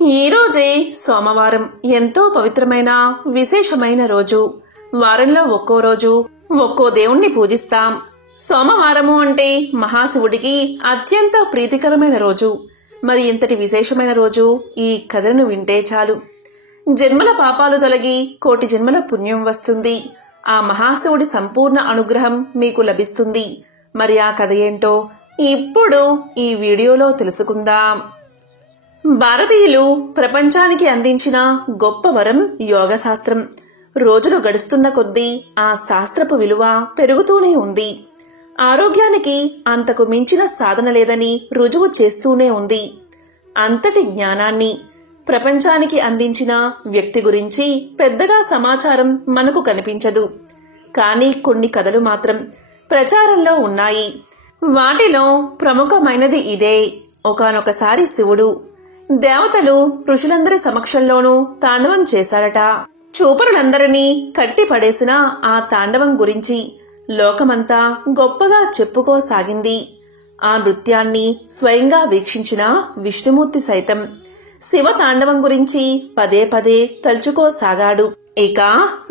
ఈ రోజే సోమవారం ఎంతో పవిత్రమైన విశేషమైన రోజు. వారంలో ఒక్కో రోజు ఒక్కో దేవుణ్ణి పూజిస్తాం. సోమవారము అంటే మహాశివుడికి అత్యంత ప్రీతికరమైన రోజు. మరి ఇంతటి విశేషమైన రోజు ఈ కథను వింటే చాలు. జన్మల పాపాలు తొలగి కోటి జన్మల పుణ్యం వస్తుంది. ఆ మహాశివుడి సంపూర్ణ అనుగ్రహం మీకు లభిస్తుంది. మరి ఆ కథ ఏంటో ఇప్పుడు ఈ వీడియోలో తెలుసుకుందాం. భారతీయులు ప్రపంచానికి అందించిన గొప్ప వరం యోగ శాస్త్రం. రోజులు గడుస్తున్న కొద్దీ ఆ శాస్త్రపు విలువ పెరుగుతూనే ఉంది. ఆరోగ్యానికి అంతకు మించిన సాధన లేదని రుజువు చేస్తూనే ఉంది. అంతటి జ్ఞానాన్ని ప్రపంచానికి అందించిన వ్యక్తి గురించి పెద్దగా సమాచారం మనకు కనిపించదు. కానీ కొన్ని కథలు మాత్రం ప్రచారంలో ఉన్నాయి. వాటిలో ప్రముఖమైనది ఇదే. ఒకానొకసారి శివుడు దేవతలు ఋషులందరి సమక్షంలోనూ తాండవం చేశారట. చూపరులందరినీ కట్టి పడేసిన ఆ తాండవం గురించి లోకమంతా గొప్పగా చెప్పుకోసాగింది. ఆ నృత్యాన్ని స్వయంగా వీక్షించిన విష్ణుమూర్తి సైతం శివ తాండవం గురించి పదే పదే తలుచుకోసాగాడు. ఇక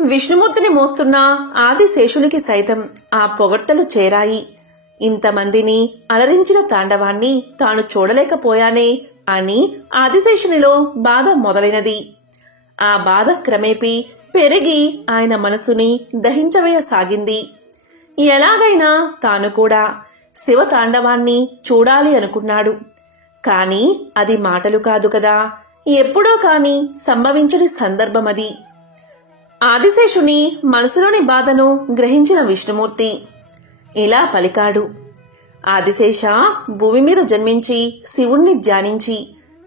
విష్ణుమూర్తిని మోస్తున్న ఆదిశేషునికి సైతం ఆ పొగడ్తలు చేరాయి. ఇంతమందిని అలరించిన తాండవాన్ని తాను చూడలేకపోయానే అని ఆదిశేషునిలో బాధ మొదలైనది. ఆ బాధ క్రమేపీ పెరిగి ఆయన మనసుని దహించవేయసాగింది. ఎలాగైనా తాను కూడా శివ తాండవాన్ని చూడాలి అనుకున్నాడు. కాని అది మాటలు కాదు కదా, ఎప్పుడో కాని సంభవించని సందర్భమది. ఆదిశేషుని మనసులోని బాధను గ్రహించిన విష్ణుమూర్తి ఇలా పలికాడు. ఆదిశేష, భూమి మీద జన్మించి శివుణ్ణి ధ్యానించి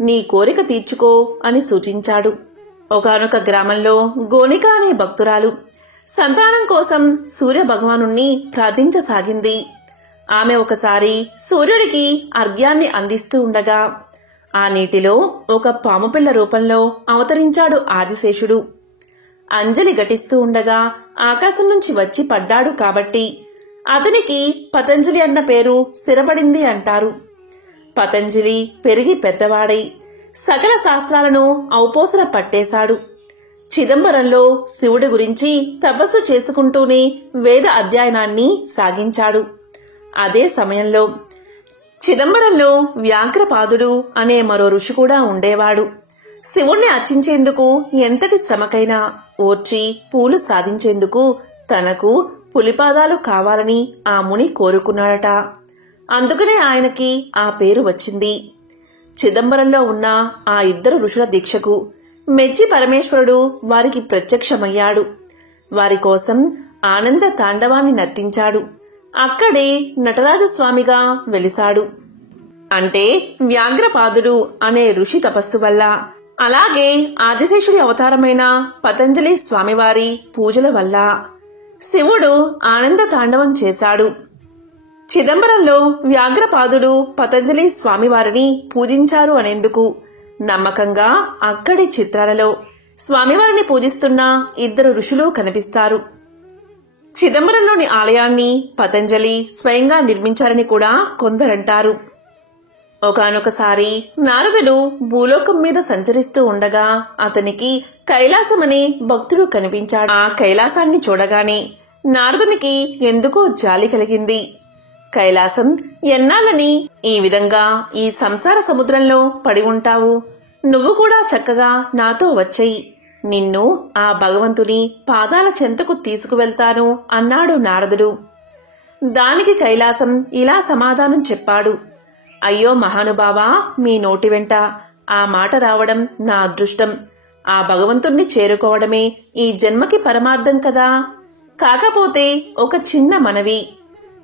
నీ కోరిక తీర్చుకో అని సూచించాడు. ఒకానొక గ్రామంలో గోనిక అనే భక్తురాలు సంతానం కోసం సూర్య భగవానుణ్ణి ప్రార్థించసాగింది. ఆమె ఒకసారి సూర్యుడికి అర్ఘ్యాన్ని అందిస్తూ ఉండగా ఆ నీటిలో ఒక పాముపిల్ల రూపంలో అవతరించాడు ఆదిశేషుడు. అంజలి ఘటిస్తూ ఉండగా ఆకాశం నుంచి వచ్చి పడ్డాడు కాబట్టి అతనికి పతంజలి అన్న పేరు స్థిరపడింది అంటారు. పతంజలి పెరిగి పెద్దవాడై సకల శాస్త్రాలను ఔపోసన పట్టేశాడు. చిదంబరంలో శివుడి గురించి తపస్సు చేసుకుంటూనే వేద అధ్యయనాన్ని సాగించాడు. అదే సమయంలో చిదంబరంలో వ్యాఘ్రపాదుడు అనే మరో ఋషి కూడా ఉండేవాడు. శివుణ్ణి అర్చించేందుకు ఎంతటి శ్రమకైనా ఓర్చి పూలు సాధించేందుకు తనకు పులిపాదాలు కావాలని ఆ ముని కోరుకున్నాడట. అందుకనే ఆయనకి ఆ పేరు వచ్చింది. చిదంబరంలో ఉన్న ఆ ఇద్దరు ఋషుల దీక్షకు మెచ్చి పరమేశ్వరుడు వారికి ప్రత్యక్షమయ్యాడు. వారి కోసం ఆనంద తాండవాన్ని నర్తించాడు. అక్కడే నటరాజస్వామిగా వెలిశాడు. అంటే వ్యాఘ్రపాదుడు అనే ఋషి తపస్సు వల్ల, అలాగే ఆదిశేషుడి అవతారమైన పతంజలి స్వామివారి పూజల వల్ల శివుడు ఆనంద తాండవం చేశాడు. చిదంబరంలో వ్యాఘ్రపాదుడు పతంజలి స్వామివారిని పూజించారు అనేందుకు నమ్మకంగా అక్కడి చిత్రాలలో స్వామివారిని పూజిస్తున్న ఇద్దరు ఋషులు కనిపిస్తారు. చిదంబరంలోని ఆలయాన్ని పతంజలి స్వయంగా నిర్మించారని కూడా కొందరంటారు. ఒకానొకసారి నారదుడు భూలోకం మీద సంచరిస్తూ ఉండగా అతనికి కైలాసమనే భక్తుడు కనిపించాడు. ఆ కైలాసాన్ని చూడగానే నారదునికి ఎందుకో జాలి కలిగింది. కైలాసం, ఎన్నాళ్ళని ఈ విధంగా ఈ సంసార సముద్రంలో పడి ఉంటావు? నువ్వు కూడా చక్కగా నాతో వచ్చేయి. నిన్ను ఆ భగవంతుని పాదాల చెంతకు తీసుకువెళ్తాను అన్నాడు నారదుడు. దానికి కైలాసం ఇలా సమాధానం చెప్పాడు. అయ్యో మహానుభావా, మీ నోటి వెంట ఆ మాట రావడం నా అదృష్టం. ఆ భగవంతుణ్ణి చేరుకోవడమే ఈ జన్మకి పరమార్థం కదా. కాకపోతే ఒక చిన్న మనవి.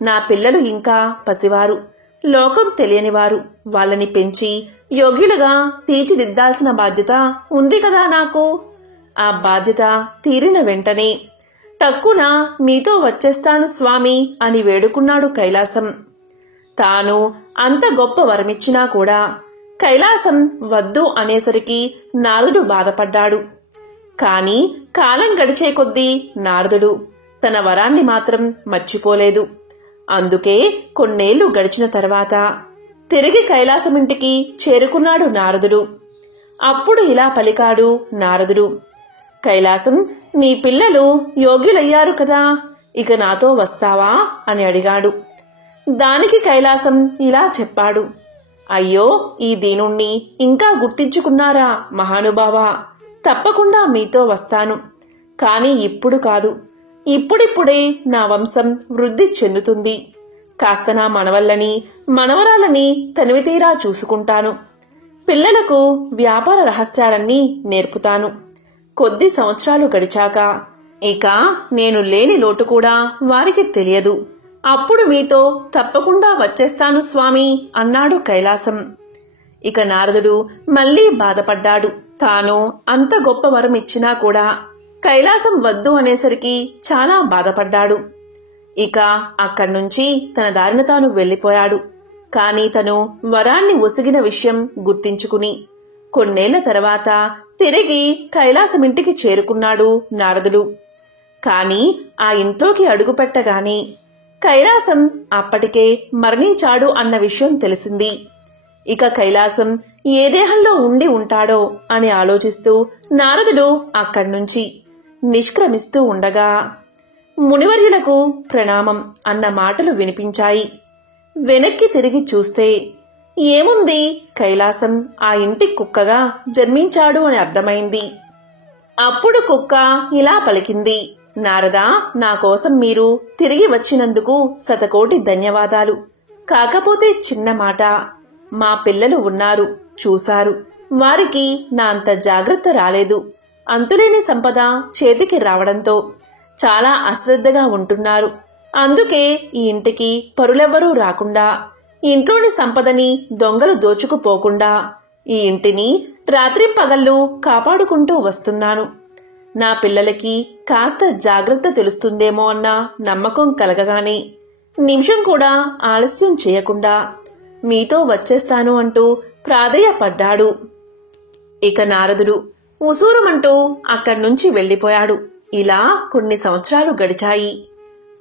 నా పిల్లలు ఇంకా పసివారు, లోకం తెలియనివారు. వాళ్ళని పెంచి యోగ్యులుగా తీర్చిదిద్దాల్సిన బాధ్యత ఉంది కదా నాకు. ఆ బాధ్యత తీరిన వెంటనే టక్కున మీతో వచ్చేస్తాను స్వామి అని వేడుకున్నాడు కైలాసం. తాను అంత గొప్ప వరమిచ్చినా కూడా కైలాసం వద్దు అనేసరికి నారదుడు బాధపడ్డాడు. కాని కాలం గడిచే కొద్దీ నారదుడు తన వరాన్ని మాత్రం మర్చిపోలేదు. అందుకే కొన్నేళ్లు గడిచిన తర్వాత తిరిగి కైలాసమింటికి చేరుకున్నాడు నారదుడు. అప్పుడు ఇలా పలికాడు నారదుడు. కైలాసం, నీ పిల్లలు యోగ్యులయ్యారు కదా, ఇక నాతో వస్తావా అని అడిగాడు. దానికి కైలాసం ఇలా చెప్పాడు. అయ్యో, ఈ దీనుణ్ణి ఇంకా గుర్తించుకున్నారా మహానుభావా, తప్పకుండా మీతో వస్తాను. కాని ఇప్పుడు కాదు, ఇప్పుడిప్పుడే నా వంశం వృద్ధి చెందుతుంది. కాస్త నా మనవళ్ళని మనవరాలని తనివితీరా చూసుకుంటాను. పిల్లలకు వ్యాపార రహస్యాలన్నీ నేర్పుతాను. కొద్ది సంవత్సరాలు గడిచాక ఇక నేను లేని లోటు కూడా వారికి తెలియదు. అప్పుడు మీతో తప్పకుండా వచ్చేస్తాను స్వామి అన్నాడు కైలాసం. ఇక నారదుడు మళ్లీ బాధపడ్డాడు. తాను అంత గొప్ప వరం ఇచ్చినా కూడా కైలాసం వద్దు అనేసరికి చాలా బాధపడ్డాడు. ఇక అక్కడ్నుంచి తన దారిన తాను వెళ్లిపోయాడు. కాని తను వరాన్ని ఒసిగిన విషయం గుర్తించుకుని కొన్నేళ్ల తర్వాత తిరిగి కైలాసమింటికి చేరుకున్నాడు నారదుడు. కాని ఆ ఇంట్లోకి అడుగుపెట్టగానే కైలాసం అప్పటికే మరణించాడు అన్న విషయం తెలిసింది. ఇక కైలాసం ఏ దేహంలో ఉండి ఉంటాడో అని ఆలోచిస్తూ నారదుడు అక్కడ్నుంచి నిష్క్రమిస్తూ ఉండగా మునివర్యులకు ప్రణామం అన్న మాటలు వినిపించాయి. వెనక్కి తిరిగి చూస్తే ఏముంది, కైలాసం ఆ ఇంటి కుక్కగా జన్మించాడు అని అర్థమైంది. అప్పుడు కుక్క ఇలా పలికింది. నారదా, నా కోసం మీరు తిరిగి వచ్చినందుకు శతకోటి ధన్యవాదాలు. కాకపోతే చిన్న మాట, మా పిల్లలు ఉన్నారు, చూశారు. వారికి నా అంత జాగ్రత్త రాలేదు. అంతులేని సంపద చేతికి రావడంతో చాలా అశ్రద్ధగా ఉంటున్నారు. అందుకే ఈ ఇంటికి పరులెవ్వరూ రాకుండా, ఇంట్లోని సంపదని దొంగలు దోచుకుపోకుండా ఈ ఇంటిని రాత్రింపగళ్ళు కాపాడుకుంటూ వస్తున్నాను. నా పిల్లలకి కాస్త జాగ్రత్త తెలుస్తుందేమో అన్న నమ్మకం కలగగానే నిమిషం కూడా ఆలస్యం చేయకుండా మీతో వచ్చేస్తాను అంటూ ప్రాధేయపడ్డాడు. ఇక నారదుడు ఉసూరుమంటూ అక్కడ్నుంచి వెళ్లిపోయాడు. ఇలా కొన్ని సంవత్సరాలు గడిచాయి.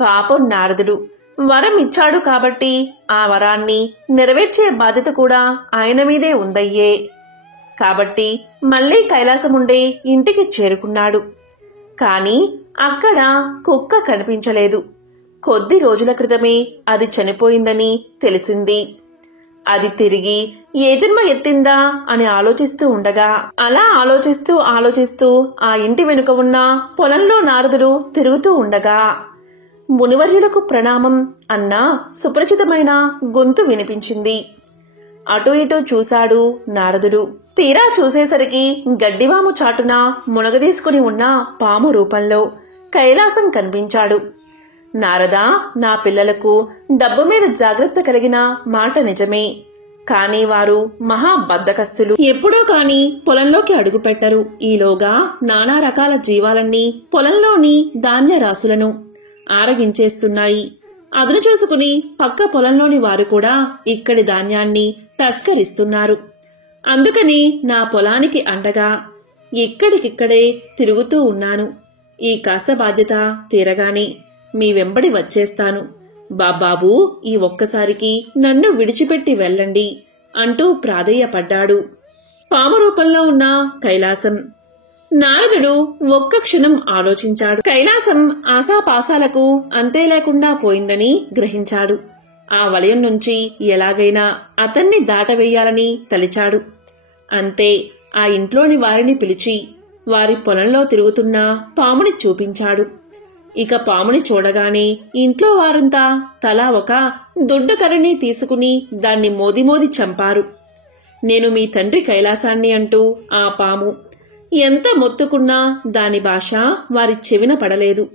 పాపం నారదుడు వరం ఇచ్చాడు కాబట్టి ఆ వరాన్ని నెరవేర్చే బాధ్యత కూడా ఆయన మీదే ఉందయ్యే. కాబట్టి మళ్లీ కైలాసముండే ఇంటికి చేరుకున్నాడు. కాని అక్కడ కుక్క కనిపించలేదు. కొద్ది రోజుల క్రితమే అది చనిపోయిందని తెలిసింది. అది తిరిగి ఏ జన్మ ఎత్తిందా అని ఆలోచిస్తూ ఉండగా అలా ఆలోచిస్తూ ఆ ఇంటి వెనుక ఉన్న పొలంలో నారదుడు తిరుగుతూ ఉండగా మునివర్యులకు ప్రణామం అన్న సుపరిచితమైన గొంతు వినిపించింది. అటు ఇటు చూశాడు నారదుడు. తీరా చూసేసరికి గడ్డివాము చాటున మునగదీసుకుని ఉన్న పాము రూపంలో కైలాసం కనిపించాడు. నారదా, నా పిల్లలకు డబ్బు మీద జాగ్రత్త కలిగిన మాట నిజమే. కాని వారు మహా బద్ధకస్తులు. ఎప్పుడో కాని పొలంలోకి అడుగుపెట్టరు. ఈలోగా నానా రకాల జీవాలన్నీ పొలంలోని ధాన్య రాసులను ఆరగించేస్తున్నాయి. అదును చూసుకుని పక్క పొలంలోని వారు కూడా ఇక్కడి ధాన్యాన్ని తస్కరిస్తున్నారు. అందుకని నా పొలానికి అండగా ఇక్కడికిక్కడే తిరుగుతూ ఉన్నాను. ఈ కాస్త బాధ్యత తీరగానే మీ వెంబడి వచ్చేస్తాను. బాబాబూ, ఈ ఒక్కసారికి నన్ను విడిచిపెట్టి వెళ్ళండి అంటూ ప్రాధేయపడ్డాడు పాము రూపంలో ఉన్న కైలాసం. నారదుడు ఒక్క క్షణం ఆలోచించాడు. కైలాసం ఆశాపాశాలకు అంతే లేకుండా పోయిందని గ్రహించాడు. ఆ వలయం నుంచి ఎలాగైనా అతన్ని దాటవేయాలని తలిచాడు. అంతే, ఆ ఇంట్లోని వారిని పిలిచి వారి పొలంలో తిరుగుతున్న పాముని చూపించాడు. ఇక పాముని చూడగానే ఇంట్లో వారంతా తలా ఒక దొడ్డు కర్రని తీసుకుని దాన్ని మోది చంపారు. నేను మీ తండ్రి కైలాసాన్ని అంటూ ఆ పాము ఎంత మొత్తుకున్నా దాని భాష వారి చెవిన పడలేదు.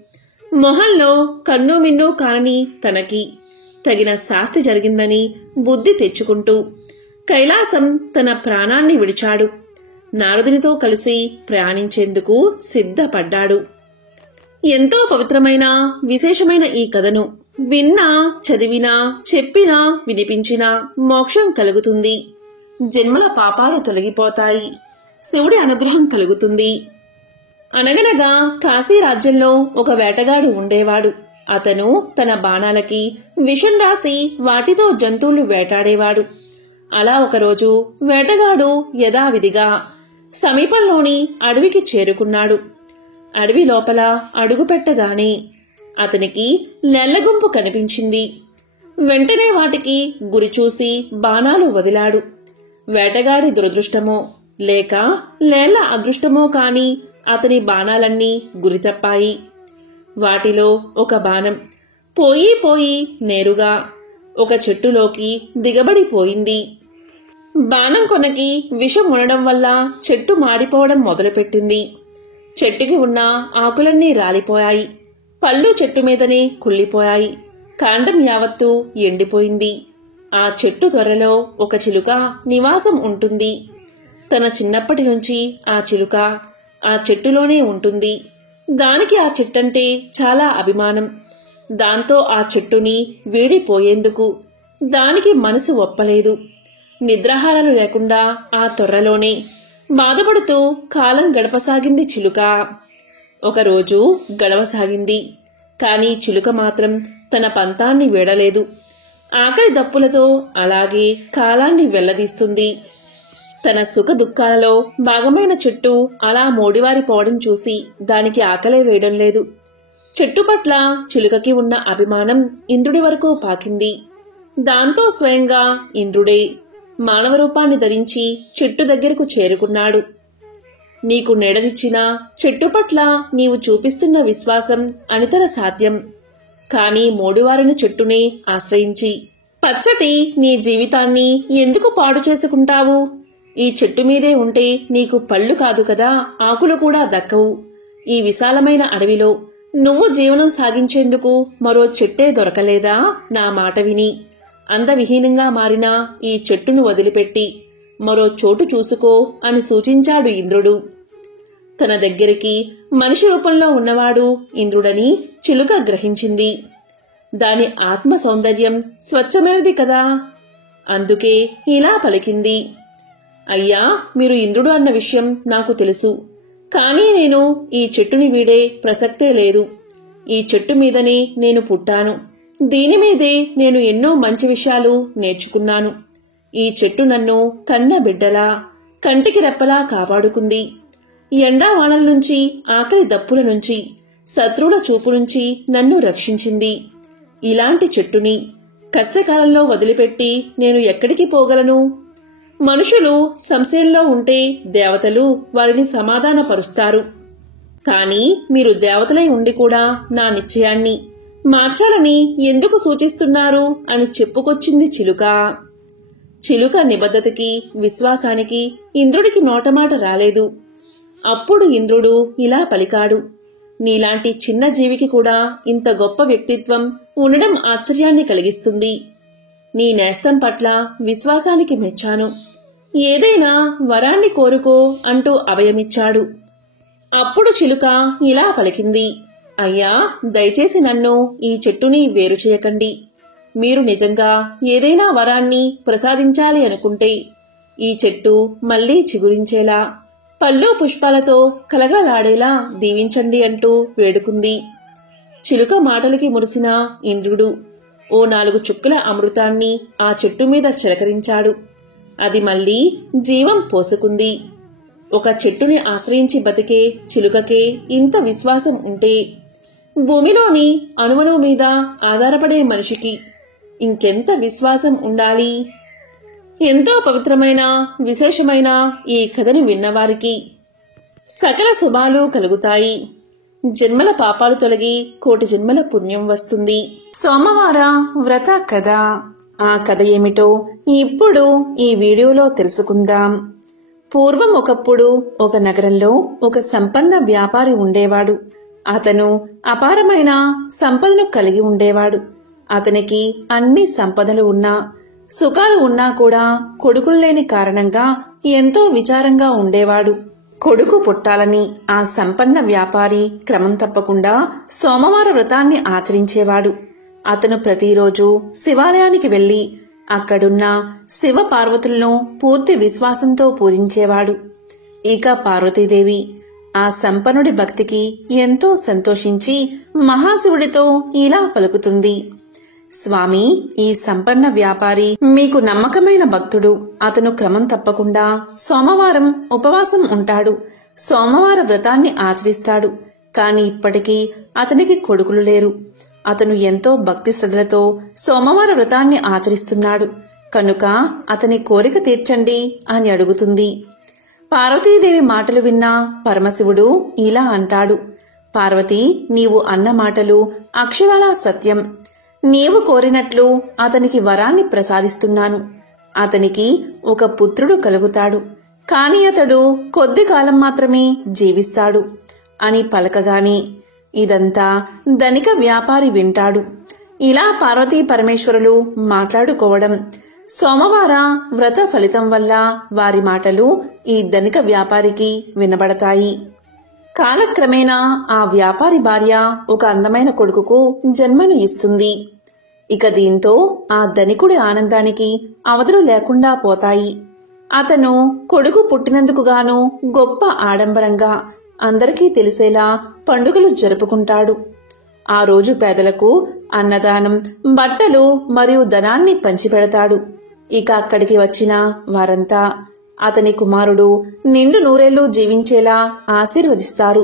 మొహంలో కన్ను మిన్ను కాని తనకి తగిన శాస్తి జరిగిందని బుద్ధి తెచ్చుకుంటూ కైలాసం తన ప్రాణాన్ని విడిచాడు. నారదునితో కలిసి ప్రయాణించేందుకు సిద్ధపడ్డాడు. ఎంతో పవిత్రమైన విశేషమైన ఈ కథను విన్నా, చదివినా, చెప్పినా, వినిపించినా మోక్షం కలుగుతుంది. జన్మల పాపాలు తొలగిపోతాయి. శివుడి అనుగ్రహం కలుగుతుంది. అనగనగా కాశీ రాజ్యంలో ఒక వేటగాడు ఉండేవాడు. అతను తన బాణాలకి విషం రాసి వాటితో జంతువులు వేటాడేవాడు. అలా ఒకరోజు వేటగాడు యథావిధిగా సమీపంలోని అడవికి చేరుకున్నాడు. అడవి లోపల అడుగుపెట్టగానే అతనికి నెల్లగుంపు కనిపించింది. వెంటనే వాటికి గురిచూసి బాణాలు వదిలాడు. వేటగాడి దురదృష్టమో లేక లేళ్ల అదృష్టమో కాని అతని బాణాలన్నీ గురితప్పాయి. వాటిలో ఒక బాణం పోయి పోయి నేరుగా ఒక చెట్టులోకి దిగబడిపోయింది. బాణం కొనకి విషం ఉండడం వల్ల చెట్టు మాడిపోవడం మొదలుపెట్టింది. చెట్టుకి ఉన్న ఆకులన్నీ రాలిపోయాయి. పళ్ళు చెట్టు మీదనే కుళ్ళిపోయాయి. కాండం యావత్తూ ఎండిపోయింది. ఆ చెట్టు త్వరలో ఒక చిలుక నివాసం ఉంటుంది. తన చిన్నప్పటి నుంచి ఆ చిలుక ఆ చెట్టులోనే ఉంటుంది. దానికి ఆ చెట్టంటే చాలా అభిమానం. దాంతో ఆ చెట్టుని వీడిపోయేందుకు దానికి మనసు ఒప్పలేదు. నిద్రాహారాలు లేకుండా ఆ తొర్రలోనే బాధపడుతూ కాలం గడపసాగింది చిలుక. ఒకరోజు గడవసాగింది. కాని చిలుక మాత్రం తన పంతాన్ని వీడలేదు. ఆకలి దప్పులతో అలాగే కాలాన్ని వెళ్లదీస్తుంది. తన సుఖ దుఃఖాలలో భాగమైన చెట్టు అలా మోడివారిపోవడం చూసి దానికి ఆకలే వేయడం లేదు. చెట్టు పట్ల చిలుకకి ఉన్న అభిమానం ఇంద్రుడి వరకు పాకింది. దాంతో స్వయంగా ఇంద్రుడే మానవ రూపాన్ని ధరించి చెట్టు దగ్గరకు చేరుకున్నాడు. నీకు నీడనిచ్చిన చెట్టు పట్ల నీవు చూపిస్తున్న విశ్వాసం అనితర సాధ్యం. కాని మోడివారిన చెట్టునే ఆశ్రయించి పచ్చటి నీ జీవితాన్ని ఎందుకు పాడు చేసుకుంటావు? ఈ చెట్టు మీదే ఉంటే నీకు పళ్ళు కాదు కదా, ఆకులు కూడా దక్కవు. ఈ విశాలమైన అడవిలో నువ్వు జీవనం సాగించేందుకు మరో చెట్టే దొరకలేదా? నా మాట విని అందవిహీనంగా మారిన ఈ చెట్టును వదిలిపెట్టి మరో చోటు చూసుకో అని సూచించాడు ఇంద్రుడు. తన దగ్గరికి మనిషి రూపంలో ఉన్నవాడు ఇంద్రుడని చిలుక గ్రహించింది. దాని ఆత్మ సౌందర్యం స్వచ్ఛమైనది కదా, అందుకే ఇలా పలికింది. అయ్యా, మీరు ఇంద్రుడు అన్న విషయం నాకు తెలుసు. కానీ నేను ఈ చెట్టుని వీడే ప్రసక్తే లేదు. ఈ చెట్టు మీదనే నేను పుట్టాను. దీని మీదే నేను ఎన్నో మంచి విషయాలు నేర్చుకున్నాను. ఈ చెట్టు నన్ను కన్న బిడ్డలా, కంటికి రెప్పలా కాపాడుకుంది. ఎండావానల నుంచి, ఆకలి దప్పుల నుంచి, శత్రువుల చూపు నుంచి నన్ను రక్షించింది. ఇలాంటి చెట్టుని కష్టకాలంలో వదిలిపెట్టి నేను ఎక్కడికి పోగలను? మనుషులు సంశయంలో ఉంటే దేవతలు వారిని సమాధానపరుస్తారు. కాని మీరు దేవతలై ఉండి కూడా నా నిశ్చయాన్ని మార్చాలని ఎందుకు సూచిస్తున్నారు అని చెప్పుకొచ్చింది చిలుక. చిలుక నిబద్ధతకి, విశ్వాసానికి ఇంద్రుడికి నోటమాట రాలేదు. అప్పుడు ఇంద్రుడు ఇలా పలికాడు. నీలాంటి చిన్న జీవికి కూడా ఇంత గొప్ప వ్యక్తిత్వం ఉండడం ఆశ్చర్యాన్ని కలిగిస్తుంది. నీ నేస్తం పట్ల విశ్వాసానికి మెచ్చాను. ఏదైనా వరాన్ని కోరుకో అంటూ అభయమిచ్చాడు. అప్పుడు చిలుక ఇలా పలికింది. అయ్యా, దయచేసి నన్ను ఈ చెట్టుని వేరు చేయకండి. మీరు నిజంగా ఏదైనా వరాన్ని ప్రసాదించాలి అనుకుంటే ఈ చెట్టు మళ్లీ చిగురించేలా, పళ్ళు పుష్పాలతో కలగలాడేలా దీవించండి అంటూ వేడుకుంది. చిలుక మాటలకి మురిసిన ఇంద్రుడు ఓ 4 చుక్కల అమృతాన్ని ఆ చెట్టు మీద చిలకరించాడు. అది మళ్లీ జీవం పోసుకుంది. ఒక చెట్టుని ఆశ్రయించి బతికే చిలుకకే ఇంత విశ్వాసం ఉంటే భూమిలోని అణువణువు మీద ఆధారపడే మనిషికి ఇంకెంత విశ్వాసం ఉండాలి? ఎంతో పవిత్రమైన, విశేషమైన ఈ కథను విన్నవారికి సకల శుభాలు కలుగుతాయి. జన్మల పాపాలు తొలగి కోటి జన్మల పుణ్యం వస్తుంది. సోమవార వ్రత కథ. ఆ కథ ఏమిటో ఇప్పుడు ఈ వీడియోలో తెలుసుకుందాం. పూర్వం ఒకప్పుడు ఒక నగరంలో ఒక సంపన్న వ్యాపారి ఉండేవాడు. అతను అపారమైన సంపదను కలిగి ఉండేవాడు. అతనికి అన్ని సంపదలు ఉన్నా, సుఖాలు ఉన్నా కూడా కొడుకులు లేని కారణంగా ఎంతో విచారంగా ఉండేవాడు. కొడుకు పుట్టాలని ఆ సంపన్న వ్యాపారి క్రమం తప్పకుండా సోమవార వ్రతాన్ని ఆచరించేవాడు. అతను ప్రతిరోజు శివాలయానికి వెళ్లి అక్కడున్న శివ పార్వతులను పూర్తి విశ్వాసంతో పూజించేవాడు. ఇక పార్వతీదేవి ఆ సంపన్నుడి భక్తికి ఎంతో సంతోషించి మహాశివుడితో ఇలా పలుకుతుంది. స్వామి, ఈ సంపన్న వ్యాపారి మీకు నమ్మకమైన భక్తుడు. అతను క్రమం తప్పకుండా సోమవారం ఉపవాసం ఉంటాడు, సోమవార వ్రతాన్ని ఆచరిస్తాడు. కాని ఇప్పటికీ అతనికి కొడుకులు లేరు. అతను ఎంతో భక్తి శ్రద్ధలతో సోమవార వ్రతాన్ని ఆచరిస్తున్నాడు కనుక అతని కోరిక తీర్చండి అని అడుగుతుంది. పార్వతీదేవి మాటలు విన్న పరమశివుడు ఇలా అంటాడు, పార్వతి, నీవు అన్న మాటలు అక్షరాలా సత్యం. నీవు కోరినట్లు అతనికి వరాన్ని ప్రసాదిస్తున్నాను. అతనికి ఒక పుత్రుడు కలుగుతాడు, కాని అతడు కొద్ది కాలం మాత్రమే జీవిస్తాడు అని పలకగానే ఇదంతా ధనిక వ్యాపారి వింటాడు. ఇలా పార్వతీ పరమేశ్వరులు మాట్లాడుకోవడం, సోమవార వ్రత ఫలితం వల్ల వారి మాటలు ఈ ధనిక వ్యాపారికి వినబడతాయి. కాలక్రమేణా ఆ వ్యాపారి భార్య ఒక అందమైన కొడుకుకు జన్మను ఇస్తుంది. ఇక దీంతో ఆ ధనికుడి ఆనందానికి అవధులు లేకుండా పోతాయి. అతను కొడుకు పుట్టినందుకు గాను గొప్ప ఆడంబరంగా అందరికీ తెలిసేలా పండుగలు జరుపుకుంటాడు. ఆ రోజు పేదలకు అన్నదానం, బట్టలు మరియు ధనాన్ని పంచిపెడతాడు. ఇక అక్కడికి వచ్చిన వారంతా అతని కుమారుడు నిండు నూరేళ్లు జీవించేలా ఆశీర్వదిస్తారు.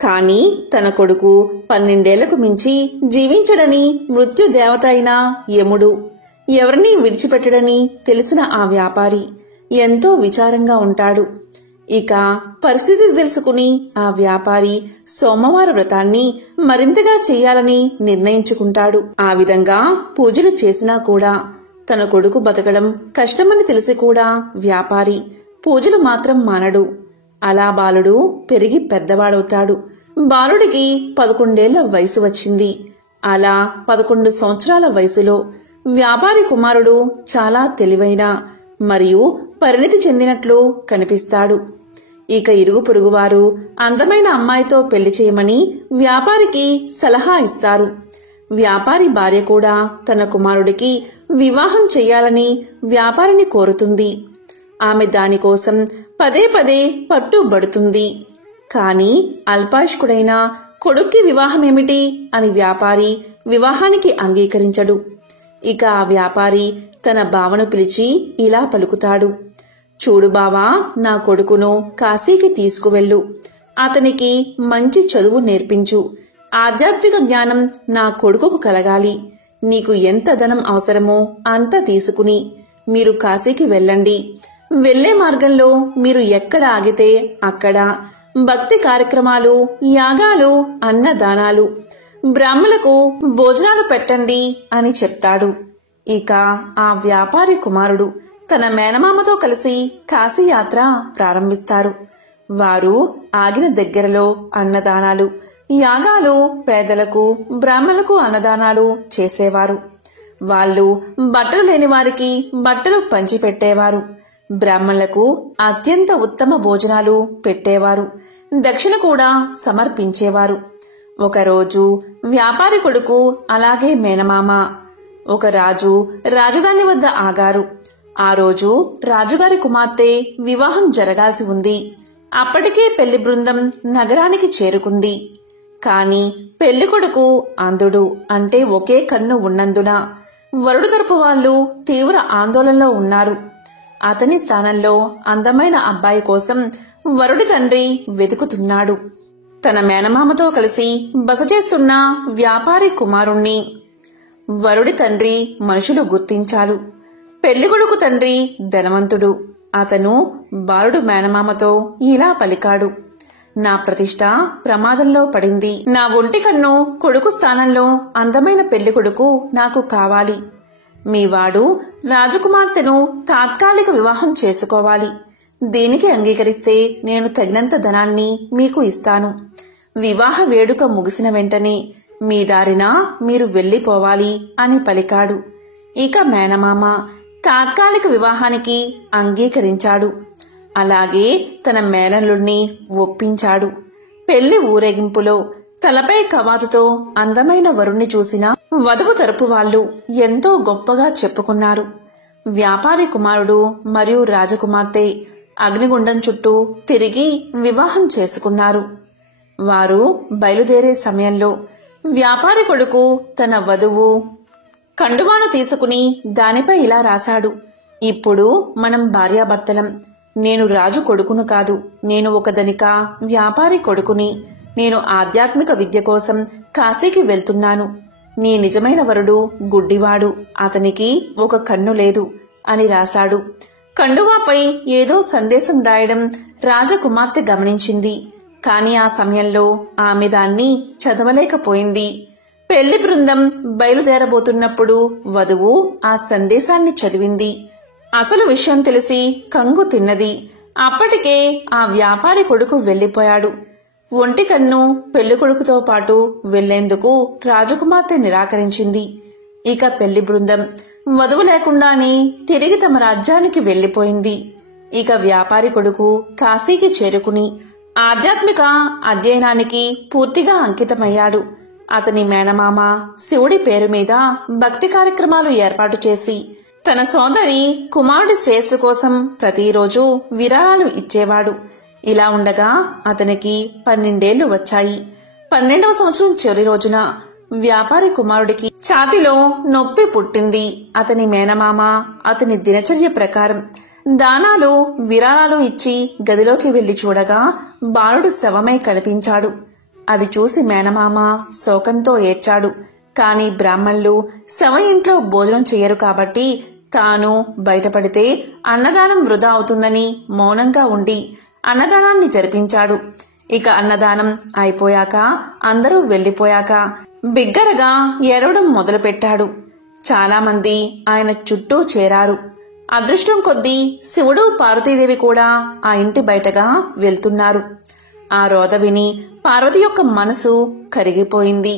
కాని తన కొడుకు 12 మించి జీవించడని మృత్యుదేవత అయిన యముడు ఎవరినీ విడిచిపెట్టడని తెలిసిన ఆ వ్యాపారి ఎంతో విచారంగా ఉంటాడు. ఇక పరిస్థితి తెలుసుకుని ఆ వ్యాపారి సోమవార వ్రతాన్ని మరింతగా చెయ్యాలని నిర్ణయించుకుంటాడు. ఆ విధంగా పూజలు చేసినా కూడా తన కొడుకు బతకడం కష్టమని తెలిసి కూడా వ్యాపారి పూజలు మాత్రం మానడు. అలా బాలుడు పెరిగి పెద్దవాడవుతాడు. బాలుడికి 11 వయసు వచ్చింది. అలా 11 సంవత్సరాల వయసులో వ్యాపారి కుమారుడు చాలా తెలివైన మరియు పరిణితి చెందినట్లు కనిపిస్తాడు. ఇక ఇరుగు పొరుగువారు అందమైన అమ్మాయితో పెళ్లి చేయమని వ్యాపారికి సలహా ఇస్తారు. వ్యాపారి భార్య కూడా తన కుమారుడికి వివాహం చెయ్యాలని వ్యాపారిని కోరుతుంది. ఆమె దానికోసం పదే పట్టుబడుతుంది. కాని అల్పాయుష్కుడైన కొడుక్కి వివాహమేమిటి అని వ్యాపారి వివాహానికి అంగీకరించడు. ఇక ఆ వ్యాపారి తన బావను పిలిచి ఇలా పలుకుతాడు, చూడు బావా, నా కొడుకును కాశీకి తీసుకువెళ్ళు. అతనికి మంచి చదువు నేర్పించు. ఆధ్యాత్మిక జ్ఞానం నా కొడుకుకు కలగాలి. నీకు ఎంత ధనం అవసరమో అంత తీసుకుని మీరు కాశీకి వెళ్ళండి. వెళ్లే మార్గంలో మీరు ఎక్కడ ఆగితే అక్కడ భక్తి కార్యక్రమాలు, యాగాలు, అన్నదానాలు, బ్రాహ్మణులకు భోజనాలు పెట్టండి అని చెప్తాడు. ఇక ఆ వ్యాపారి కుమారుడు తన మేనమామతో కలిసి కాశీయాత్ర ప్రారంభిస్తారు. వారు ఆగిన దగ్గరలో అన్నదానాలు, యాగాలు, పేదలకు, బ్రాహ్మణులకు అన్నదానాలు చేసేవారు. వాళ్ళు బట్టలు లేని వారికి బట్టలు పంచిపెట్టేవారు. బ్రాహ్మణులకు అత్యంత ఉత్తమ భోజనాలు పెట్టేవారు. దక్షిణ కూడా సమర్పించేవారు. ఒకరోజు వ్యాపారి కొడుకు అలాగే మేనమామ ఒక రాజు రాజధాని వద్ద ఆగారు. ఆ రోజు రాజుగారి కుమార్తె వివాహం జరగాల్సి ఉంది. అప్పటికే పెళ్లి బృందం నగరానికి చేరుకుంది. కాని పెళ్లికొడుకు అంధుడు, అంటే ఒకే కన్ను ఉన్నందున వరుడు తరపు వాళ్ళు తీవ్ర ఆందోళనలో ఉన్నారు. అతని స్థానంలో అందమైన అబ్బాయి కోసం వరుడి తండ్రి వెతుకుతున్నాడు. తన మేనమామతో కలిసి బస చేస్తున్న వ్యాపారి కుమారుణ్ణి వరుడి తండ్రి మనుషులు గుర్తించారు. పెళ్లికొడుకు తండ్రి ధనవంతుడు. అతను బాలుడు మేనమామతో ఇలా పలికాడు, నా ప్రతిష్ట ప్రమాదంలో పడింది. నా ఒంటి కన్ను కొడుకు స్థానంలో అందమైన పెళ్లికొడుకు నాకు కావాలి. మీవాడు రాజకుమార్తెను తాత్కాలిక వివాహం చేసుకోవాలి. దీనికి అంగీకరిస్తే నేను తగినంత ధనాన్ని మీకు ఇస్తాను. వివాహ వేడుక ముగిసిన వెంటనే మీ దారిన మీరు వెళ్లిపోవాలి అని పలికాడు. ఇక మేనమామ తాత్కాలిక వివాహానికి అంగీకరించాడు. అలాగే తన మేనల్లుణ్ణి ఒప్పించాడు. పెళ్లి ఊరేగింపులో తలపై కవాతుతో అందమైన వరుణ్ణి చూసిన వధువు తరపు వాళ్ళు ఎంతో గొప్పగా చెప్పుకున్నారు. వ్యాపారి కుమారుడు మరియు రాజకుమార్తె అగ్నిగుండం చుట్టూ తిరిగి వివాహం చేసుకున్నారు. వారు బయలుదేరే సమయంలో వ్యాపారి కొడుకు తన వధువు కండువాను తీసుకుని దానిపై ఇలా రాశాడు: ఇప్పుడు మనం భార్యాభర్తలం. నేను రాజు కొడుకును కాదు, నేను ఒక ధనిక వ్యాపారి కొడుకుని. నేను ఆధ్యాత్మిక విద్య కోసం కాశీకి వెళ్తున్నాను. నీ నిజమైన వరుడు గుడ్డివాడు, అతనికి ఒక కన్ను లేదు అని రాశాడు. కండువాపై ఏదో సందేశం రాయడం రాజకుమార్తె గమనించింది. కాని ఆ సమయంలో ఆమె దాన్ని చదవలేకపోయింది. పెళ్లి బృందం బయలుదేరబోతున్నప్పుడు వధువు ఆ సందేశాన్ని చదివింది. అసలు విషయం తెలిసి కంగు తిన్నది. అప్పటికే ఆ వ్యాపారి కొడుకు వెళ్లిపోయాడు. ఒంటి కన్ను పెళ్లి కొడుకుతో పాటు వెళ్లేందుకు రాజకుమార్తె నిరాకరించింది. ఇక పెళ్లి బృందం వధువు లేకుండానే తిరిగి తమ రాజ్యానికి వెళ్లిపోయింది. ఇక వ్యాపారి కొడుకు కాశీకి చేరుకుని ఆధ్యాత్మిక అధ్యయనానికి పూర్తిగా అంకితమయ్యాడు. అతని మేనమామ శివుడి పేరు మీద భక్తి కార్యక్రమాలు ఏర్పాటు చేసి తన సోదరి కుమారుడి శ్రేయస్సు కోసం ప్రతిరోజు విరాళాలు ఇచ్చేవాడు. ఇలా ఉండగా అతనికి 12 ఏళ్లు వచ్చాయి. 12వ సంవత్సరం చివరి రోజున వ్యాపారి కుమారుడికి ఛాతీలో నొప్పి పుట్టింది. అతని మేనమామ అతని దినచర్య ప్రకారం దానాలు విరాళాలు ఇచ్చి గదిలోకి వెళ్లి చూడగా బాలుడు శవమై కనిపించాడు. అది చూసి మేనమామ శోకంతో ఏడ్చాడు. కాని బ్రాహ్మణులు శవ ఇంట్లో భోజనం చేయరు కాబట్టి తాను బయటపడితే అన్నదానం వృధా అవుతుందని మౌనంగా ఉండి అన్నదానాన్ని జరిపించాడు. ఇక అన్నదానం అయిపోయాక అందరూ వెళ్లిపోయాక బిగ్గరగా ఏడవడం మొదలుపెట్టాడు. చాలామంది ఆయన చుట్టూ చేరారు. అదృష్టం కొద్దీ శివుడు పార్వతీదేవి కూడా ఆ ఇంటి బయటగా వెళ్తున్నారు. ఆ రోద విని పార్వతి యొక్క మనసు కరిగిపోయింది.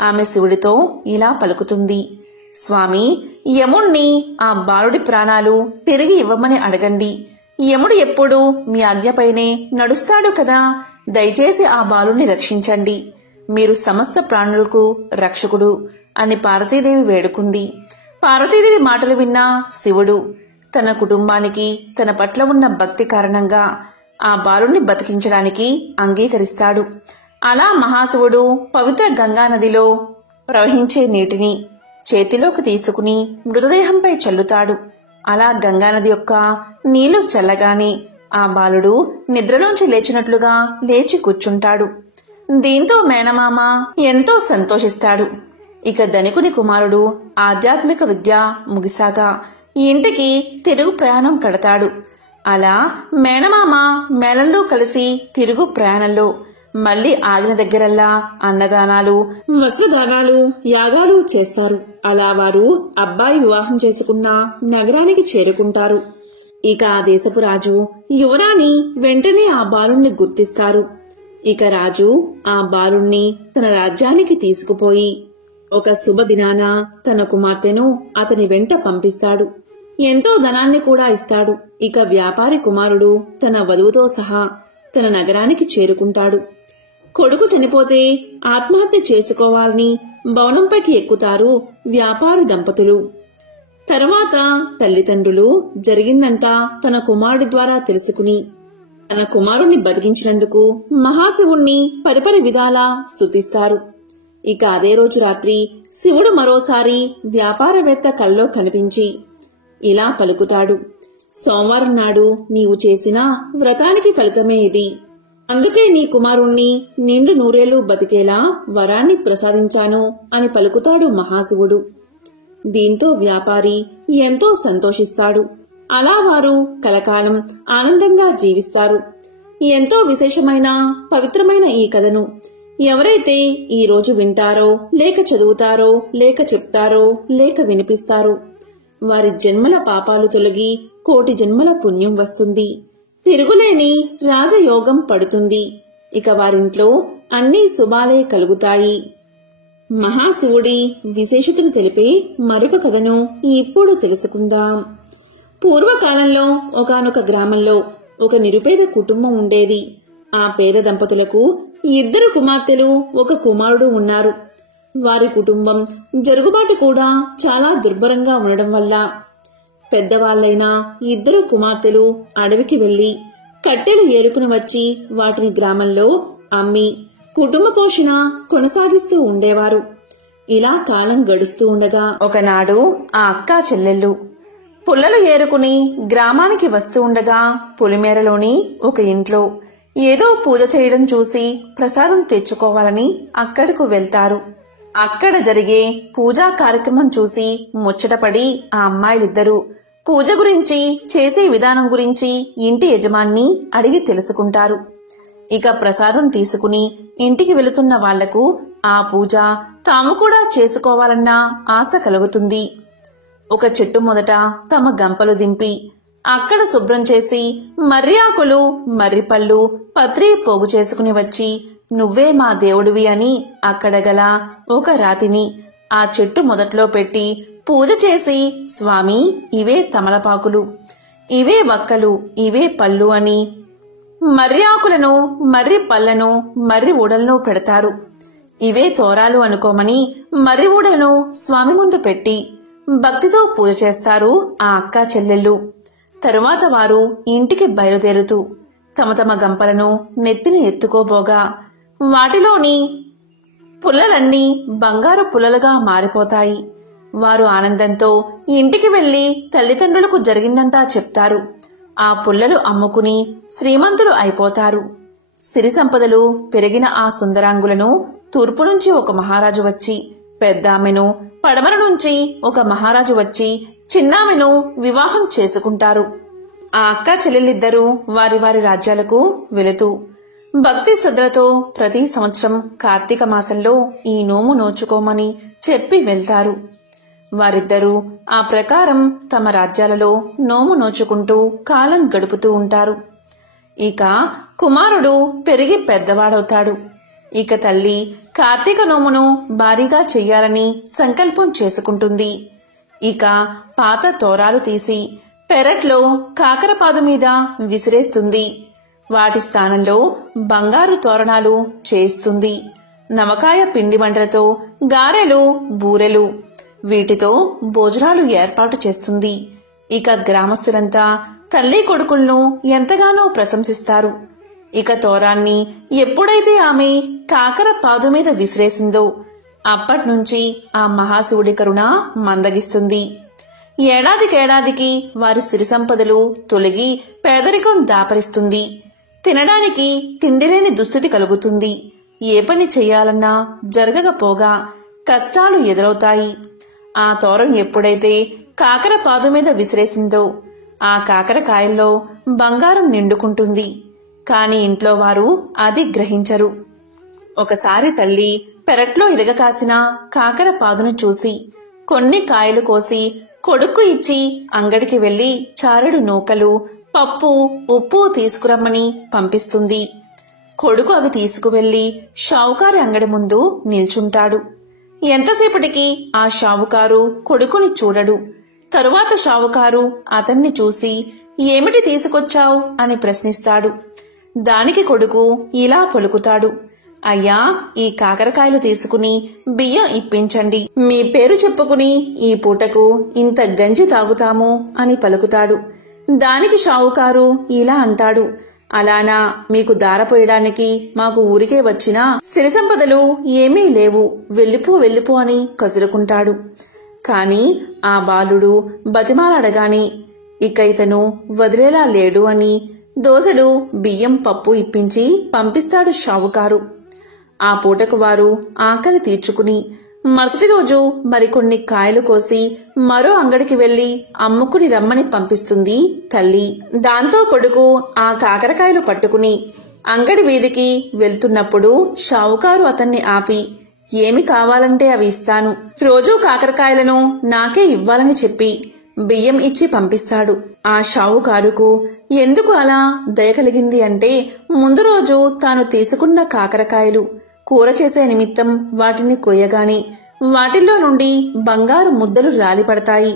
ఆమె శివుడితో ఇలా పలుకుతుంది: స్వామి, యముణ్ణి ఆ బాలుడి ప్రాణాలు తిరిగి ఇవ్వమని అడగండి. యముడు ఎప్పుడూ మీ ఆజ్ఞపైనే నడుస్తాడు కదా. దయచేసి ఆ బాలుని రక్షించండి. మీరు సమస్త ప్రాణులకు రక్షకుడు అని పార్వతీదేవి వేడుకుంది. పార్వతీదేవి మాటలు విన్న శివుడు తన కుటుంబానికి తన పట్ల ఉన్న భక్తి కారణంగా ఆ బాలుణ్ణి బతికించడానికి అంగీకరిస్తాడు. అలా మహాశివుడు పవిత్ర గంగా నదిలో ప్రవహించే నీటిని చేతిలోకి తీసుకుని మృతదేహంపై చల్లుతాడు. అలా గంగానది యొక్క నీళ్లు చల్లగానే ఆ బాలుడు నిద్రలోంచి లేచినట్లుగా లేచి కూర్చుంటాడు. దీంతో మేనమామ ఎంతో సంతోషిస్తాడు. ఇక ధనికుని కుమారుడు ఆధ్యాత్మిక విద్య ముగిశాక ఇంటికి తిరుగు ప్రయాణం కడతాడు. అలా మేనమామ మేళంలో కలిసి తిరుగు ప్రయాణంలో మళ్లీ ఆగిన దగ్గరల్లా అన్నదానాలు, వస్త్రదానాలు, యాగాలు చేస్తారు. అలా వారు అబ్బాయి వివాహం చేసుకున్న నగరానికి చేరుకుంటారు. ఇక ఆ దేశపు రాజు యువరాణి వెంటనే ఆ బాలుణ్ణి గుర్తిస్తారు. ఇక రాజు ఆ బాలుణ్ణి తన రాజ్యానికి తీసుకుపోయి ఒక శుభదినాన తన కుమార్తెను అతని వెంట పంపిస్తాడు. ఎంతో ధనాన్ని కూడా ఇస్తాడు. ఇక వ్యాపారి కుమారుడు తన వధువుతో సహా తన నగరానికి చేరుకుంటాడు. కొడుకు చనిపోతే ఆత్మహత్య చేసుకోవాలని భవనంపైకి ఎక్కుతారు వ్యాపారి దంపతులు. తర్వాత తల్లిదండ్రులు జరిగిందంతా తన కుమారుడి ద్వారా తెలుసుకుని తన కుమారుణ్ణి బతికించినందుకు మహాశివుణ్ణి పరిపరి విధాలా స్తుతిస్తారు. ఇక అదే రోజు రాత్రి శివుడు మరోసారి వ్యాపారవేత్త కల్లో కనిపించి ఇలా పలుకుతాడు: సోమవారం నాడు నీవు చేసిన వ్రతానికి ఫలితమే ఇది. అందుకే నీ కుమారుణ్ణి నిండు నూరేళ్లు బతికేలా వరాన్ని ప్రసాదించాను అని పలుకుతాడు మహాశివుడు. దీంతో వ్యాపారి ఎంతో సంతోషిస్తాడు. అలా వారు కలకాలం ఆనందంగా జీవిస్తారు. ఎంతో విశేషమైన పవిత్రమైన ఈ కథను ఎవరైతే ఈ రోజు వింటారో, లేక చదువుతారో, లేక చెప్తారో, లేక వినిపిస్తారో వారి జన్మల పాపాలు తొలగి కోటి జన్మల పుణ్యం వస్తుంది. తిరుగులేని రాజయోగం పడుతుంది. ఇక వారింట్లో అన్ని శుభాలే కలుగుతాయి. మహాశివుడి విశేషతను తెలిపే మరొక కథను ఇప్పుడు తెలుసుకుందాం. పూర్వకాలంలో ఒకానొక గ్రామంలో ఒక నిరుపేద కుటుంబం ఉండేది. ఆ పేద దంపతులకు 2 కుమార్తెలు, 1 కుమారుడు ఉన్నారు. వారి కుటుంబం జరుగుబాటు కూడా చాలా దుర్భరంగా ఉండడం వల్ల పెద్దవాళ్లైన 2 కుమార్తెలు అడవికి వెళ్లి కట్టెలు ఏరుకుని వచ్చి వాటిని గ్రామంలో అమ్మి కుటుంబ పోషణ కొనసాగిస్తూ ఉండేవారు. ఇలా కాలం గడుస్తూ ఉండగా ఒకనాడు ఆ అక్కా చెల్లెళ్ళు పుల్లలు ఏరుకుని గ్రామానికి వస్తూ ఉండగా పొలిమేరలోని ఒక ఇంట్లో ఏదో పూజ చేయడం చూసి ప్రసాదం తెచ్చుకోవాలని అక్కడకు వెళ్తారు. అక్కడ జరిగే పూజా కార్యక్రమం చూసి ముచ్చటపడి ఆ అమ్మాయిలిద్దరూ పూజ గురించి, చేసే విధానం గురించి ఇంటి యజమాన్ని అడిగి తెలుసుకుంటారు. ఇక ప్రసాదం తీసుకుని ఇంటికి వెళుతున్న వాళ్లకు ఆ పూజ తాము కూడా చేసుకోవాలన్న ఆశ కలుగుతుంది. ఒక చెట్టు మొదట తమ గంపలు దింపి అక్కడ శుభ్రం చేసి మర్రి ఆకులు, మర్రిపళ్ళు, పత్రి పోగు చేసుకుని వచ్చి నువ్వే మా దేవుడివి అని అక్కడ గల ఒక రాతిని ఆ చెట్టు మొదట్లో పెట్టి పూజ చేసి స్వామి ఇవే తమలపాకులు, ఇవే వక్కలు, ఇవే పళ్ళు అని మర్రి ఆకులను, మర్రి పళ్లను, మర్రి ఊడలను పెడతారు. ఇవే తోరాలు అనుకోమని మర్రి ఊడలను స్వామి ముందు పెట్టి భక్తితో పూజ చేస్తారు ఆ అక్కా చెల్లెళ్ళు. తరువాత వారు ఇంటికి బయలుదేరుతూ తమ తమ గంపలను నెత్తిని ఎత్తుకోబోగా వాటిలోని పుల్లలన్నీ బంగారు పుల్లలుగా మారిపోతాయి. వారు ఆనందంతో ఇంటికి వెళ్లి తల్లిదండ్రులకు జరిగిందంతా చెప్తారు. ఆ పుల్లలు అమ్ముకుని శ్రీమంతులు అయిపోతారు. సిరి సంపదలు పెరిగిన ఆ సుందరాంగులను తూర్పు నుంచి ఒక మహారాజు వచ్చి, పెద్దామెను పడమర నుంచి ఒక మహారాజు వచ్చి చిన్నామెను వివాహం చేసుకుంటారు. ఆ అక్కా చెల్లెలిద్దరూ వారి వారి రాజ్యాలకు వెళుతూ భక్తి శ్రద్ధలతో ప్రతి సంవత్సరం కార్తీక మాసంలో ఈ నోము నోచుకోమని చెప్పి వెళ్తారు. వారిద్దరూ ఆ ప్రకారం తమ రాజ్యాలలో నోము నోచుకుంటూ కాలం గడుపుతూ ఉంటారు. ఇక కుమారుడు పెరిగి పెద్దవాడవుతాడు. ఇక తల్లి కార్తీక నోమును భారీగా చెయ్యాలని సంకల్పం చేసుకుంటుంది. ఇక పాత తోరాలు తీసి పెరట్లో కాకరపాదు మీద విసిరేస్తుంది. వాటి స్థానంలో బంగారు తోరణాలు చేస్తుంది. నవకాయ పిండి వంటలతో గారెలు, బూరెలు, వీటితో భోజనాలు ఏర్పాటు చేస్తుంది. ఇక గ్రామస్తులంతా తల్లి కొడుకులను ఎంతగానో ప్రశంసిస్తారు. ఇక తోరాన్ని ఎప్పుడైతే ఆమె కాకర పాదు మీద విసిరేసిందో అప్పట్నుంచి ఆ మహాశివుడి కరుణ మందగిస్తుంది. ఏడాదికేడాదికి వారి సిరి సంపదలు తొలగి పేదరికం దాపరిస్తుంది. తినడానికి తిండిలేని దుస్థితి కలుగుతుంది. ఏ పని చెయ్యాలన్నా జరగకపోగా కష్టాలు ఎదురవుతాయి. ఆ తోరం ఎప్పుడైతే కాకర పాదు మీద విసిరేసిందో ఆ కాకరకాయల్లో బంగారం నిండుకుంటుంది. కాని ఇంట్లో వారు అది గ్రహించరు. ఒకసారి తల్లి పెరట్లో ఇరగకాసిన కాకర పాదును చూసి కొన్ని కాయలు కోసి కొడుకు ఇచ్చి అంగడికి వెళ్లి చారెడు నూకలు, పప్పు, ఉప్పు తీసుకురమ్మని పంపిస్తుంది. కొడుకు అవి తీసుకువెళ్లి షావుకారి అంగడి ముందు నిల్చుంటాడు. ఎంతసేపటికి ఆ షావుకారు కొడుకుని చూడడు. తరువాత షావుకారు అతన్ని చూసి ఏమిటి తీసుకొచ్చావు అని ప్రశ్నిస్తాడు. దానికి కొడుకు ఇలా పలుకుతాడు, అయ్యా ఈ కాకరకాయలు తీసుకుని బియ్యం ఇప్పించండి. మీ పేరు చెప్పుకుని ఈ పూటకు ఇంత గంజి తాగుతాము అని పలుకుతాడు. దానికి షావుకారు ఇలా అంటాడు, అలానా మీకు దారపోయడానికి మాకు ఊరికే వచ్చినా సిరి సంపదలు ఏమీ లేవు, వెళ్ళిపో అని కసురుకుంటాడు. కాని ఆ బాలుడు బతిమాలడగాని ఇక ఇతను వదిలేలా లేడు అని దోసెడు బియ్యం, పప్పు ఇప్పించి పంపిస్తాడు షావుకారు. ఆ పూటకు వారు ఆకలి తీర్చుకుని మరుసటి రోజు మరికొన్ని కాయలు కోసి మరో అంగడికి వెళ్లి అమ్ముకుని రమ్మని పంపిస్తుంది తల్లి. దాంతో కొడుకు ఆ కాకరకాయలు పట్టుకుని అంగడి వీధికి వెళ్తున్నప్పుడు షావుకారు అతన్ని ఆపి, ఏమి కావాలంటే అవి ఇస్తాను, రోజూ కాకరకాయలను నాకే ఇవ్వాలని చెప్పి బియ్యం ఇచ్చి పంపిస్తాడు. ఆ షావుకారుకు ఎందుకు అలా దయ కలిగింది అంటే ముందు రోజు తాను తీసుకున్న కాకరకాయలు కూర చేసే నిమిత్తం వాటిని కొయ్యగాని వాటిల్లో నుండి బంగారు ముద్దలు రాలిపడతాయి.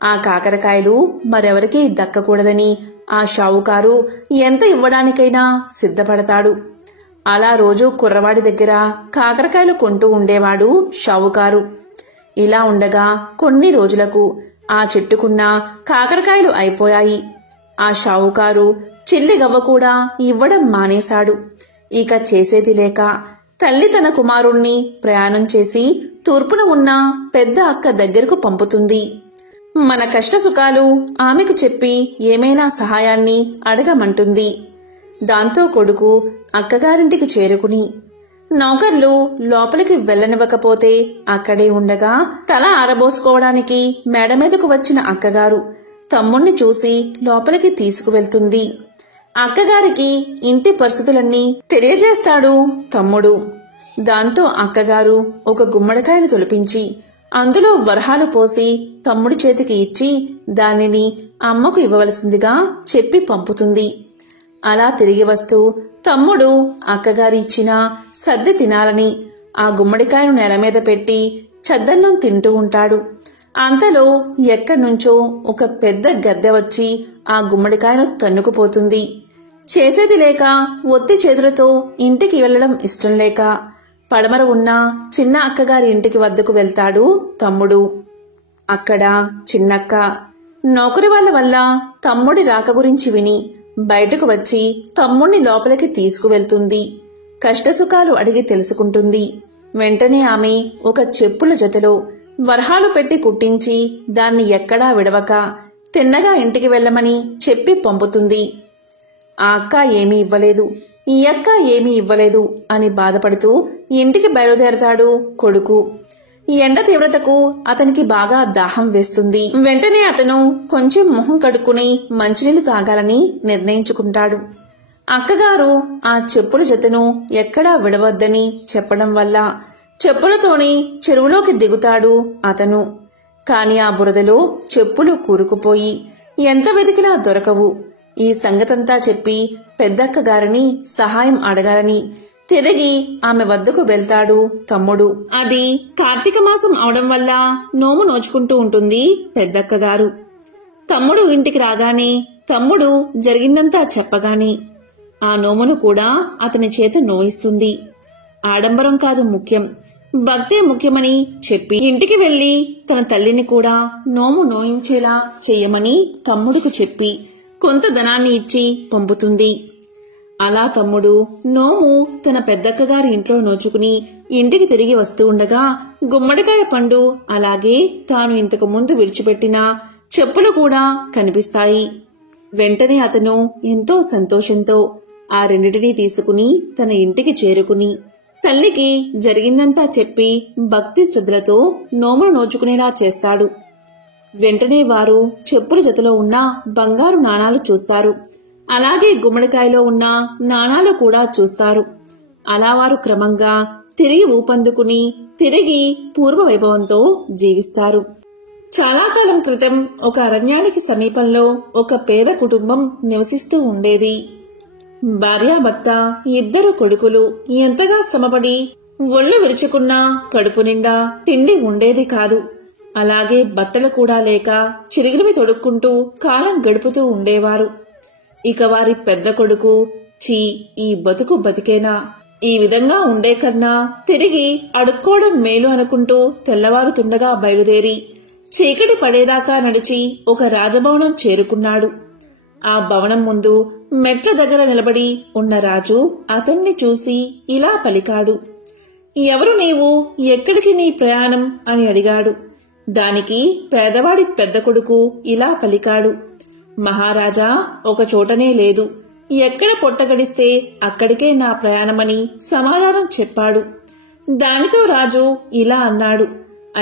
ఆ కాకరకాయలు మరెవరికీ దక్కకూడదని ఆ షావుకారు ఎంత ఇవ్వడానికైనా సిద్ధపడతాడు. అలా రోజూ కుర్రవాడి దగ్గర కాకరకాయలు కొంటూ ఉండేవాడు షావుకారు. ఇలా ఉండగా కొన్ని రోజులకు ఆ చెట్టుకున్న కాకరకాయలు అయిపోయాయి. ఆ షావుకారు చిల్లిగవ్వ కూడా ఇవ్వడం మానేశాడు. ఇక చేసేది లేక తల్లి తన కుమారుణ్ణి ప్రయాణం చేసి తూర్పున ఉన్న పెద్ద అక్క దగ్గరకు పంపుతుంది. మన కష్టసుఖాలు ఆమెకు చెప్పి ఏమైనా సహాయాన్ని అడగమంటుంది. దాంతో కొడుకు అక్కగారింటికి చేరుకుని నౌకర్లు లోపలికి వెళ్లనివ్వకపోతే అక్కడే ఉండగా తల ఆరబోసుకోవడానికి మేడ మీదకు వచ్చిన అక్కగారు తమ్ముణ్ణి చూసి లోపలికి తీసుకువెళ్తుంది. అక్కగారికి ఇంటి పరిస్థితులన్నీ తెలియజేస్తాడు తమ్ముడు. దాంతో అక్కగారు ఒక గుమ్మడికాయను తొలిపించి అందులో వరహాలు పోసి తమ్ముడి చేతికి ఇచ్చి దానిని అమ్మకు ఇవ్వవలసిందిగా చెప్పి పంపుతుంది. అలా తిరిగి వస్తూ తమ్ముడు అక్కగారి ఇచ్చిన సద్ది తినాలని ఆ గుమ్మడికాయను నేల మీద పెట్టి చద్దన్నం తింటూ ఉంటాడు. అంతలో ఎక్కడ్నుంచో ఒక పెద్ద గద్దె వచ్చి ఆ గుమ్మడికాయను తన్నుకుపోతుంది. చేసేది లేక ఒత్తి చేతులతో ఇంటికి వెళ్లడం ఇష్టం లేక పడమర ఉన్న చిన్న అక్కగారి ఇంటికి వద్దకు వెళ్తాడు తమ్ముడు. అక్కడ చిన్నక్క నౌకరి వాళ్ళ వల్ల తమ్ముడి రాక గురించి విని బయటకు వచ్చి తమ్ముణ్ణి లోపలికి తీసుకువెళ్తుంది. కష్టసుఖాలు అడిగి తెలుసుకుంటుంది. వెంటనే ఆమె ఒక చెప్పుల జతలో వరహాలు పెట్టి కుట్టించి దాన్ని ఎక్కడా విడవక తిన్నగా ఇంటికి వెళ్లమని చెప్పి పంపుతుంది. ఆ అక్క ఏమీ ఇవ్వలేదు, ఈ అక్క ఏమీ ఇవ్వలేదు అని బాధపడుతూ ఇంటికి బయలుదేరతాడు కొడుకు. ఎండ తీవ్రతకు అతనికి బాగా దాహం వేస్తుంది. వెంటనే అతను కొంచెం మొహం కడుక్కుని మంచినీళ్లు తాగాలని నిర్ణయించుకుంటాడు. అక్కగారు ఆ చెప్పుల జతను ఎక్కడా విడవద్దని చెప్పడం వల్ల చెప్పులతోనే చెరువులోకి దిగుతాడు అతను. కాని ఆ బురదలో చెప్పులు కూరుకుపోయి ఎంత వెతికినా దొరకవు. ఈ సంగతంతా చెప్పి పెద్దక్కగారిని సహాయం అడగాలని తిరిగి ఆమె వద్దకు వెళ్తాడు తమ్ముడు. అది కార్తీక మాసం అవడం వల్ల నోము నోచుకుంటూ ఉంటుంది పెద్దక్కగారు. తమ్ముడు ఇంటికి రాగానే తమ్ముడు జరిగిందంతా చెప్పగానే ఆ నోమును కూడా అతని చేత నోయిస్తుంది. ఆడంబరం కాదు ముఖ్యం, భక్తే ముఖ్యమని చెప్పి ఇంటికి వెళ్లి తన తల్లిని కూడా నోము నోయించేలా చెయ్యమని తమ్ముడికి చెప్పి కొంత ధనాన్ని ఇచ్చి పంపుతుంది. అలా తమ్ముడు నోము తన పెద్దక్కగారి ఇంట్లో నోచుకుని ఇంటికి తిరిగి వస్తూ ఉండగా గుమ్మడికాయ పండు అలాగే తాను ఇంతకు ముందు విడిచిపెట్టిన చెప్పులు కూడా కనిపిస్తాయి. వెంటనే అతను ఎంతో సంతోషంతో ఆ రెండిటినీ తీసుకుని తన ఇంటికి చేరుకుని తల్లికి జరిగిందంతా చెప్పి భక్తి శ్రద్ధలతో నోమును నోచుకునేలా చేస్తాడు. వెంటనే వారు చెప్పుల జతలో ఉన్న బంగారు నాణాలు చూస్తారు. అలాగే గుమ్మడికాయలో ఉన్న నాణాలు కూడా చూస్తారు. అలా వారు క్రమంగా తిరిగి ఊపందుకుని తిరిగి పూర్వ వైభవంతో జీవిస్తారు. చాలా కాలం క్రితం ఒక అరణ్యానికి సమీపంలో ఒక పేద కుటుంబం నివసిస్తూ ఉండేది. భార్యాభర్త, 2 కొడుకులు ఎంతగా శ్రమపడి ఒళ్ళు విరుచుకున్నా కడుపు నిండా తిండి ఉండేది కాదు. అలాగే బట్టలు కూడా లేక చిరిగినవి తొడుక్కుంటూ కాలం గడుపుతూ ఉండేవారు. ఇక వారి పెద్ద కొడుకు చీ ఈ బతుకు బతికేనా, ఈ విధంగా ఉండే కన్నా తిరిగి అడుక్కోవడం మేలు అనుకుంటూ తెల్లవారుతుండగా బయలుదేరి చీకటి పడేదాకా నడిచి ఒక రాజభవనం చేరుకున్నాడు. ఆ భవనం ముందు మెట్ల దగ్గర నిలబడి ఉన్న రాజు అతన్ని చూసి ఇలా పలికాడు. ఎవరు నీవు, ఎక్కడికి నీ ప్రయాణం అని అడిగాడు. దానికి పేదవాడి పెద్ద కొడుకు ఇలా పలికాడు. మహారాజా, ఒక చోటనే లేదు, ఎక్కడ పొట్టగడిస్తే అక్కడికే నా ప్రయాణమని సమాధానం చెప్పాడు. దానితో రాజు ఇలా అన్నాడు.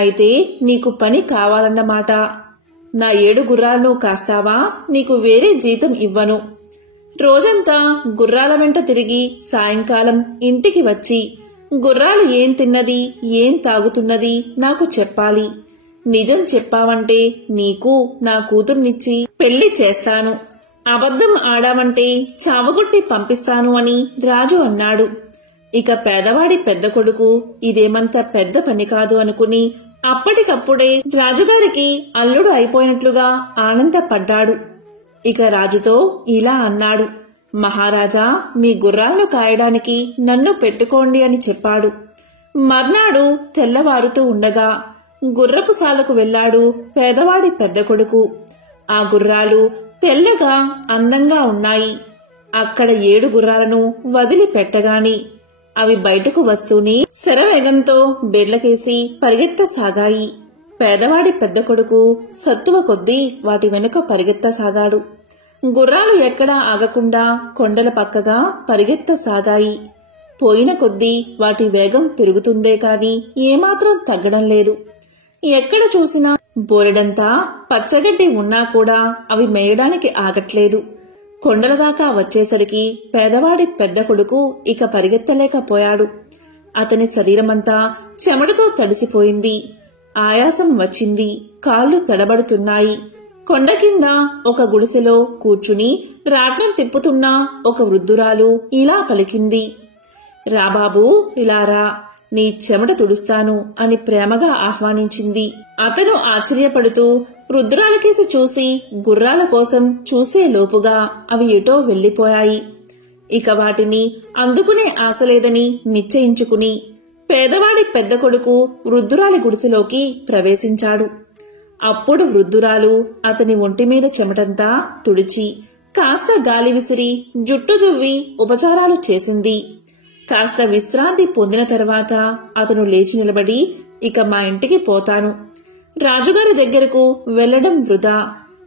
అయితే నీకు పని కావాలన్నమాట. నా 7 గుర్రాలను కాస్తావా, నీకు వేరే జీతం ఇవ్వను. రోజంతా గుర్రాల వెంట తిరిగి సాయంకాలం ఇంటికి వచ్చి గుర్రాలు ఏం తిన్నది, ఏం తాగుతున్నది నాకు చెప్పాలి. నిజం చెప్పావంటే నీకు నా కూతుర్నిచ్చి పెళ్లి చేస్తాను, అబద్ధం ఆడావంటే చావగొట్టి పంపిస్తాను అని రాజు అన్నాడు. ఇక పేదవాడి పెద్ద కొడుకు ఇదేమంత పెద్ద పని కాదు అనుకుని అప్పటికప్పుడే రాజుగారికి అల్లుడు అయిపోయినట్లుగా ఆనందపడ్డాడు. ఇక రాజుతో ఇలా అన్నాడు. మహారాజా, మీ గుర్రాలను కాయడానికి నన్ను పెట్టుకోండి అని చెప్పాడు. మర్నాడు తెల్లవారుతూ ఉండగా గుర్రపు సాలకు వెళ్లాడు పేదవాడి పెద్ద కొడుకు. ఆ గుర్రాలు తెల్లగా అందంగా ఉన్నాయి. అక్కడ 7 గుర్రాలను వదిలి పెట్టగాని అవి బయటకు వస్తూనే శరవేగంతో బెడ్లకేసి పరిగెత్తసాగాయి. పేదవాడి పెద్ద కొడుకు సత్తువ కొద్దీ వాటి వెనుక పరిగెత్తసాగాడు. గుర్రాలు ఎక్కడా ఆగకుండా కొండల పక్కగా పరిగెత్తసాగాయి. పోయిన కొద్దీ వాటి వేగం పెరుగుతుందే కాని ఏమాత్రం తగ్గడం లేదు. ఎక్కడ చూసినా బోరెడంతా పచ్చగడ్డి ఉన్నా కూడా అవి మేయడానికి ఆగట్లేదు. కొండల దాకా వచ్చేసరికి పేదవాడి పెద్ద కొడుకు ఇక పరిగెత్తలేకపోయాడు. అతని శరీరమంతా చెమటతో తడిసిపోయింది. ఆయాసం వచ్చింది. కాళ్ళు తడబడుతున్నాయి. కొండ కింద ఒక గుడిసెలో కూర్చుని రాట్నం తిప్పుతున్న ఒక వృద్ధురాలు ఇలా పలికింది. రాబాబూ, ఇలారా, నీ చెమట తుడుస్తాను అని ప్రేమగా ఆహ్వానించింది. అతను ఆశ్చర్యపడుతూ వృద్ధురాలికేసి చూసి గుర్రాల కోసం చూసే లోపుగా అవి ఎటో వెళ్లిపోయాయి. ఇక వాటిని అందుకునే ఆశలేదని నిశ్చయించుకుని పేదవాడి పెద్ద కొడుకు వృద్ధురాలి గుడిసెలోకి ప్రవేశించాడు. అప్పుడు వృద్ధురాలు అతని ఒంటిమీద చెమటంతా తుడిచి కాస్త గాలి విసిరి జుట్టు దువ్వి ఉపచారాలు చేసింది. కాస్త విశ్రాంతి పొందిన తర్వాత అతను లేచి నిలబడి, ఇక మా ఇంటికి పోతాను. రాజుగారి దగ్గరకు వెళ్లడం వృధా.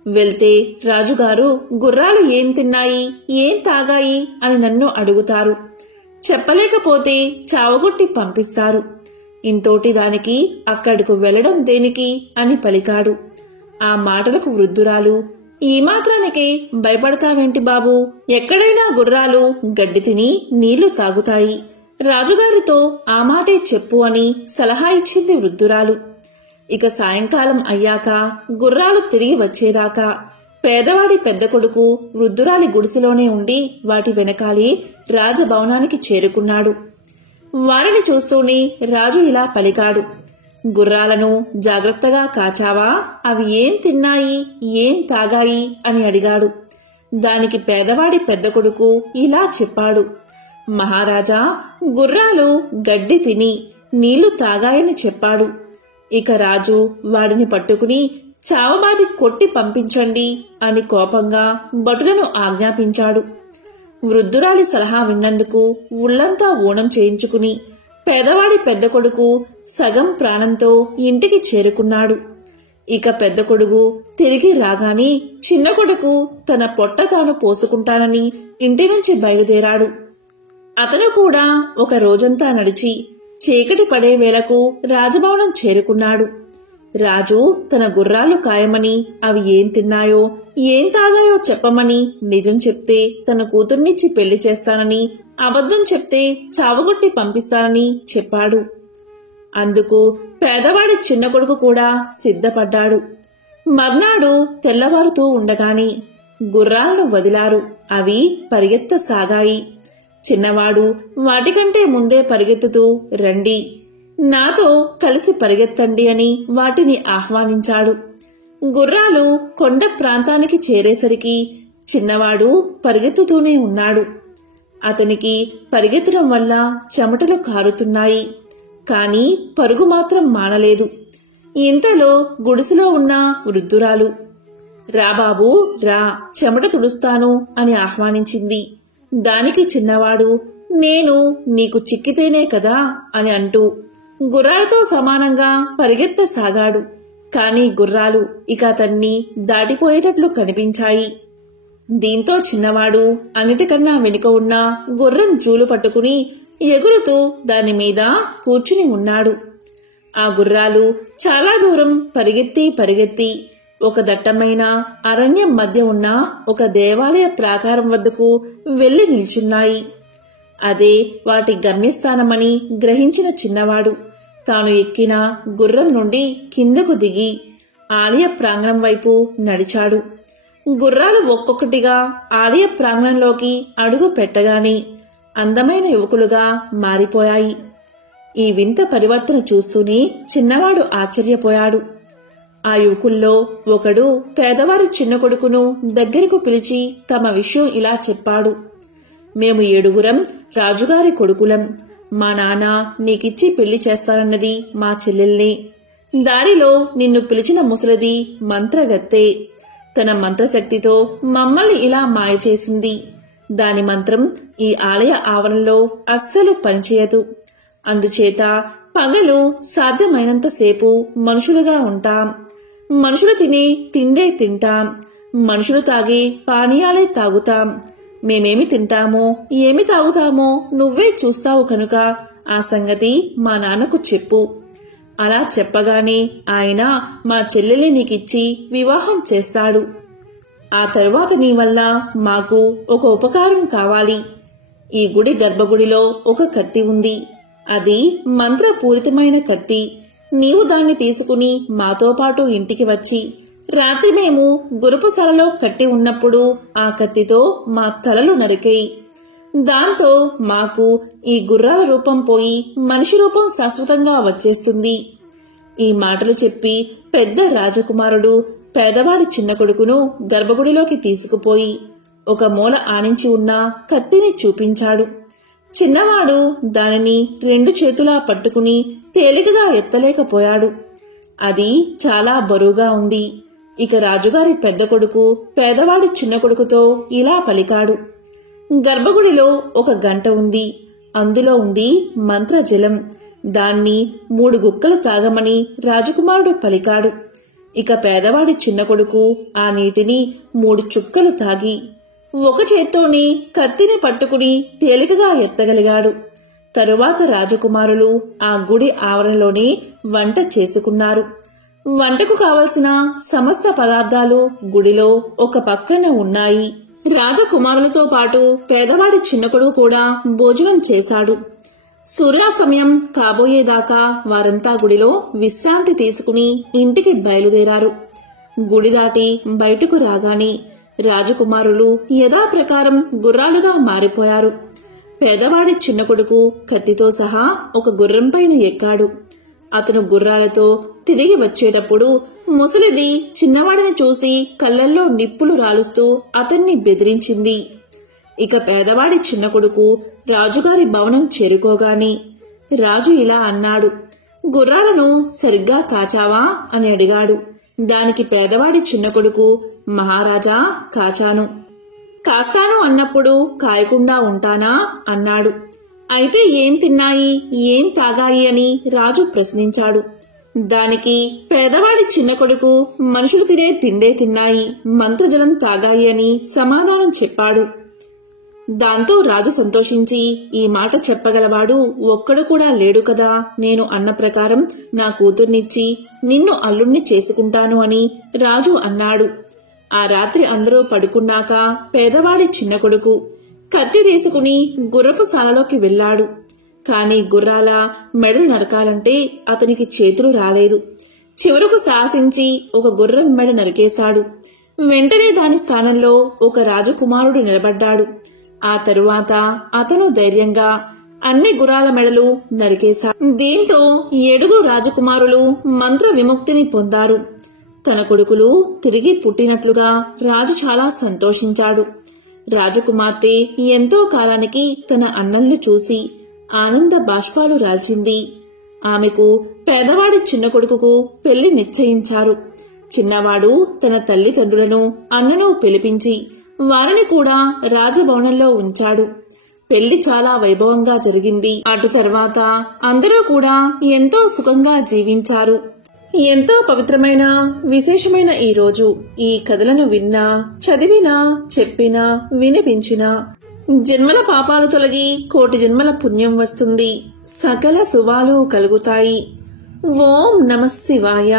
వెళ్తే రాజుగారు గుర్రాలు ఏం తిన్నాయి, ఏం తాగాయి అని నన్ను అడుగుతారు. చెప్పలేకపోతే చావగొట్టి పంపిస్తారు. ఇంతోటి దానికి అక్కడకు వెళ్లడం దేనికి అని పలికాడు. ఆ మాటలకు వృద్ధురాలు, ఈ మాత్రానికే భయపడతావేంటి బాబూ? ఎక్కడైనా గుర్రాలు గడ్డి తిని నీళ్లు తాగుతాయి. రాజుగారితో ఆ మాటే చెప్పు అని సలహా ఇచ్చింది వృద్ధురాలు. ఇక సాయంకాలం అయ్యాక గుర్రాలు తిరిగి వచ్చేదాకా పేదవాడి పెద్ద కొడుకు వృద్ధురాలి గుడిసెలోనే ఉండి వాటి వెనకాలే రాజభవనానికి చేరుకున్నాడు. వారిని చూస్తూనే రాజు ఇలా పలికాడు. గుర్రాలను జాగ్రత్తగా కాచావా? అవి ఏం తిన్నాయి, ఏం తాగాయి అని అడిగాడు. దానికి పేదవాడి పెద్ద కొడుకు ఇలా చెప్పాడు. మహారాజా, గుర్రాలు గడ్డి తిని నీళ్లు తాగాయని చెప్పాడు. ఇక రాజు వాడిని పట్టుకుని చావబాది కొట్టి పంపించండి అని కోపంగా భటులను ఆజ్ఞాపించాడు. వృద్ధురాలి సలహా విన్నందుకు ఉళ్లంతా ఊనం చేయించుకుని పేదవాడి పెద్ద కొడుకు సగం ప్రాణంతో ఇంటికి చేరుకున్నాడు. ఇక పెద్ద కొడుకు తిరిగి రాగానే చిన్న కొడుకు తన పొట్ట తాను పోసుకుంటానని ఇంటి నుంచి బయలుదేరాడు. అతను కూడా ఒక రోజంతా నడిచి చీకటి పడే వేళకు రాజభవనం చేరుకున్నాడు. రాజు తన గుర్రాలు కాయమని అవి ఏం తిన్నాయో ఏం తాగాయో చెప్పమని నిజం చెప్తే తన కూతుర్నిచ్చి పెళ్లి చేస్తానని, అబద్ధం చెప్తే చావగొట్టి పంపిస్తానని చెప్పాడు. అందుకు పేదవాడి చిన్న కొడుకు కూడా సిద్ధపడ్డాడు. మర్నాడు తెల్లవారుతూ ఉండగానే గుర్రాలను వదిలారు. అవి పరిగెత్తసాగాయి. చిన్నవాడు వాటికంటే ముందే పరిగెత్తుతూ రండి, నాతో కలిసి పరిగెత్తండి అని వాటిని ఆహ్వానించాడు. గుర్రాలు కొండ ప్రాంతానికి చేరేసరికి చిన్నవాడు పరిగెత్తుతూనే ఉన్నాడు. అతనికి పరిగెత్తడం వల్ల చెమటలు కారుతున్నాయి. కాని పరుగు మాత్రం మానలేదు. ఇంతలో గుడిసెలో ఉన్న వృద్ధురాలు, రాబాబూ, రా, చెమట తుడుస్తాను అని ఆహ్వానించింది. దానికి చిన్నవాడు, నేను నీకు చిక్కితేనే కదా అని అంటూ గుర్రాలతో సమానంగా పరిగెత్తసాగాడు. కాని గుర్రాలు ఇక అతన్ని దాటిపోయేటట్లు కనిపించాయి. దీంతో చిన్నవాడు అన్నిటికన్నా వెనుక ఉన్న గుర్రం జూలు పట్టుకుని ఎగురుతూ దానిమీద కూర్చుని ఉన్నాడు. ఆ గుర్రాలు చాలా దూరం పరిగెత్తి ఒక దట్టమైన అరణ్యం మధ్య ఉన్న ఒక దేవాలయ ప్రాకారం వద్దకు వెళ్లి నిల్చున్నాయి. అదే వాటి గమ్యస్థానమని గ్రహించిన చిన్నవాడు తాను ఎక్కిన గుర్రం నుండి కిందకు దిగి ఆలయ ప్రాంగణం వైపు నడిచాడు. గుర్రాలు ఒక్కొక్కటిగా ఆలయ ప్రాంగణంలోకి అడుగు పెట్టగానే అందమైన యువకులుగా మారిపోయాయి. ఈ వింత పరివర్తన చూస్తూనే చిన్నవాడు ఆశ్చర్యపోయాడు. ఆ యువకుల్లో ఒకడు పేదవారి చిన్న కొడుకును దగ్గరకు పిలిచి తమ విషయం ఇలా చెప్పాడు. మేము 7 రాజుగారి కొడుకులం. మా నాన్న నీకిచ్చి పెళ్లి చేస్తానన్నది మా చెల్లెల్నే. దారిలో నిన్ను పిలిచిన ముసలది మంత్రగత్తె. తన మంత్రశక్తితో మమ్మల్ని ఇలా మాయ చేసింది. దాని మంత్రం ఈ ఆలయ ఆవరణలో అస్సలు పనిచేయదు. అందుచేత పగలు సాధ్యమైనంతసేపు మనుషులుగా ఉంటాం. మనుషులు తినే తిండే తింటాం. మనుషులు తాగే పానీయాలే తాగుతాం. మేమేమి తింటామో ఏమి తాగుతామో నువ్వే చూస్తావు కనుక ఆ సంగతి మా నాన్నకు చెప్పు. అలా చెప్పగానే ఆయన మా చెల్లెల్ని నీకిచ్చి వివాహం చేస్తాడు. ఆ తరువాత నీ వల్ల మాకు ఒక ఉపకారం కావాలి. ఈ గుడి గర్భగుడిలో ఒక కత్తి ఉంది. అది మంత్రపూరితమైన కత్తి. నీవు దాన్ని తీసుకుని మాతో పాటు ఇంటికి వచ్చి రాత్రి మేము గురపుశాలలో కట్టి ఉన్నప్పుడు ఆ కత్తితో మా తలలు నరికేయి. దాంతో మాకు ఈ గుర్రాల రూపం పోయి మనిషి రూపం శాశ్వతంగా వచ్చేస్తుంది. ఈ మాటలు చెప్పి పెద్ద రాజకుమారుడు పేదవాడి చిన్న కొడుకును గర్భగుడిలోకి తీసుకుపోయి ఒక మూల ఆనించి ఉన్న కత్తిని చూపించాడు. చిన్నవాడు దానిని 2 చేతులా పట్టుకుని తేలికగా ఎత్తలేకపోయాడు. అది చాలా బరువుగా ఉంది. ఇక రాజుగారి పెద్ద కొడుకు పేదవాడి చిన్న కొడుకుతో ఇలా పలికాడు. గర్భగుడిలో ఒక గంట ఉంది. అందులో ఉంది మంత్రజలం. దాన్ని 3 గుక్కలు తాగమని రాజకుమారుడు పలికాడు. ఇక పేదవాడి చిన్న కొడుకు ఆ నీటిని 3 చుక్కలు తాగి ఒక చేత్తోని కత్తిని పట్టుకుని తేలికగా ఎత్తగలిగాడు. తరువాత రాజకుమారులు ఆ గుడి ఆవరణలోనే వంట చేసుకున్నారు. వంటకు కావలసిన సమస్త పదార్థాలు గుడిలో ఒక పక్కన ఉన్నాయి. రాజకుమారులతో పాటు పేదవాడి చిన్న కొడుకు కూడా భోజనం చేశాడు. సూర్యాస్తమయం కాబోయేదాకా వారంతా గుడిలో విశ్రాంతి తీసుకుని ఇంటికి బయలుదేరారు. గుడి దాటి బయటకు రాగానే రాజకుమారులు యథాప్రకారం గుర్రాలుగా మారిపోయారు. పేదవాడి చిన్న కొడుకు కత్తితో సహా ఒక గుర్రంపైన ఎక్కాడు. అతను గుర్రాలతో తిరిగి వచ్చేటప్పుడు ముసలిది చిన్నవాడిని చూసి కళ్ళల్లో నిప్పులు రాలుస్తూ అతన్ని బెదిరించింది. ఇక పేదవాడి చిన్న కొడుకు రాజుగారి భవనం చేరుకోగానే రాజు ఇలా అన్నాడు. గుర్రాలను సరిగ్గా కాచావా అని అడిగాడు. దానికి పేదవాడి చిన్న కొడుకు, మహారాజా, కాచాను. కాస్తాను అన్నప్పుడు కాయకుండా ఉంటానా అన్నాడు. అయితే ఏం తిన్నాయి, ఏం తాగాయి అని రాజు ప్రశ్నించాడు. దానికి పేదవాడి చిన్న కొడుకు మనుషులు తినే తిండే తిన్నాయి, మంత్రజలం తాగాయి అని సమాధానం చెప్పాడు. దాంతో రాజు సంతోషించి, ఈ మాట చెప్పగలవాడు ఒక్కడు కూడా లేడు కదా, నేను అన్న ప్రకారం నా కూతుర్నిచ్చి నిన్ను అల్లుణ్ణి చేసుకుంటాను అని రాజు అన్నాడు. ఆ రాత్రి అందరూ పడుకున్నాక పేదవాడి చిన్న కొడుకు కత్తి తీసుకుని గుర్రపు శాలలోకి వెళ్లాడు. కాని గుర్రాల మెడలు నరకాలంటే అతనికి చేతులు రాలేదు. చివరకు శాసించి ఒక గుర్రం మెడ నరికేశాడు. వెంటనే దాని స్థానంలో ఒక రాజకుమారుడు నిలబడ్డాడు. ఆ తరువాత అతను ధైర్యంగా అన్ని గుర్రాల మెడలు నరికేశాడు. దీంతో 7 రాజకుమారులు మంత్ర విముక్తిని పొందారు. తన కొడుకులు తిరిగి పుట్టినట్లుగా రాజు చాలా సంతోషించాడు. రాజకుమార్తె ఎంతో కాలానికి తన అన్నల్ని చూసి ఆనంద బాష్పాలు రాల్చింది. ఆమెకు పేదవాడి చిన్న కొడుకుకు పెళ్లి నిశ్చయించారు. చిన్నవాడు తన తల్లిదండ్రులను అన్నను పిలిపించి వారిని కూడా రాజభవనంలో ఉంచాడు. పెళ్లి చాలా వైభవంగా జరిగింది. అటు తర్వాత అందరూ కూడా ఎంతో సుఖంగా జీవించారు. ఎంతో పవిత్రమైన విశేషమైన ఈ రోజు ఈ కథలను విన్నా, చదివినా, చెప్పినా, వినిపించినా జన్మల పాపాలు తొలగి 1,000,000 జన్మల పుణ్యం వస్తుంది. సకల శుభాలు కలుగుతాయి. ఓం నమః శివాయ.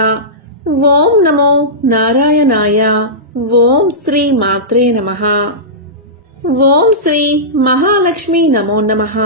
ఓం నమో నారాయణాయ. ఓం శ్రీ మాత్రే నమః. ఓం శ్రీ మహాలక్ష్మీ నమో నమః.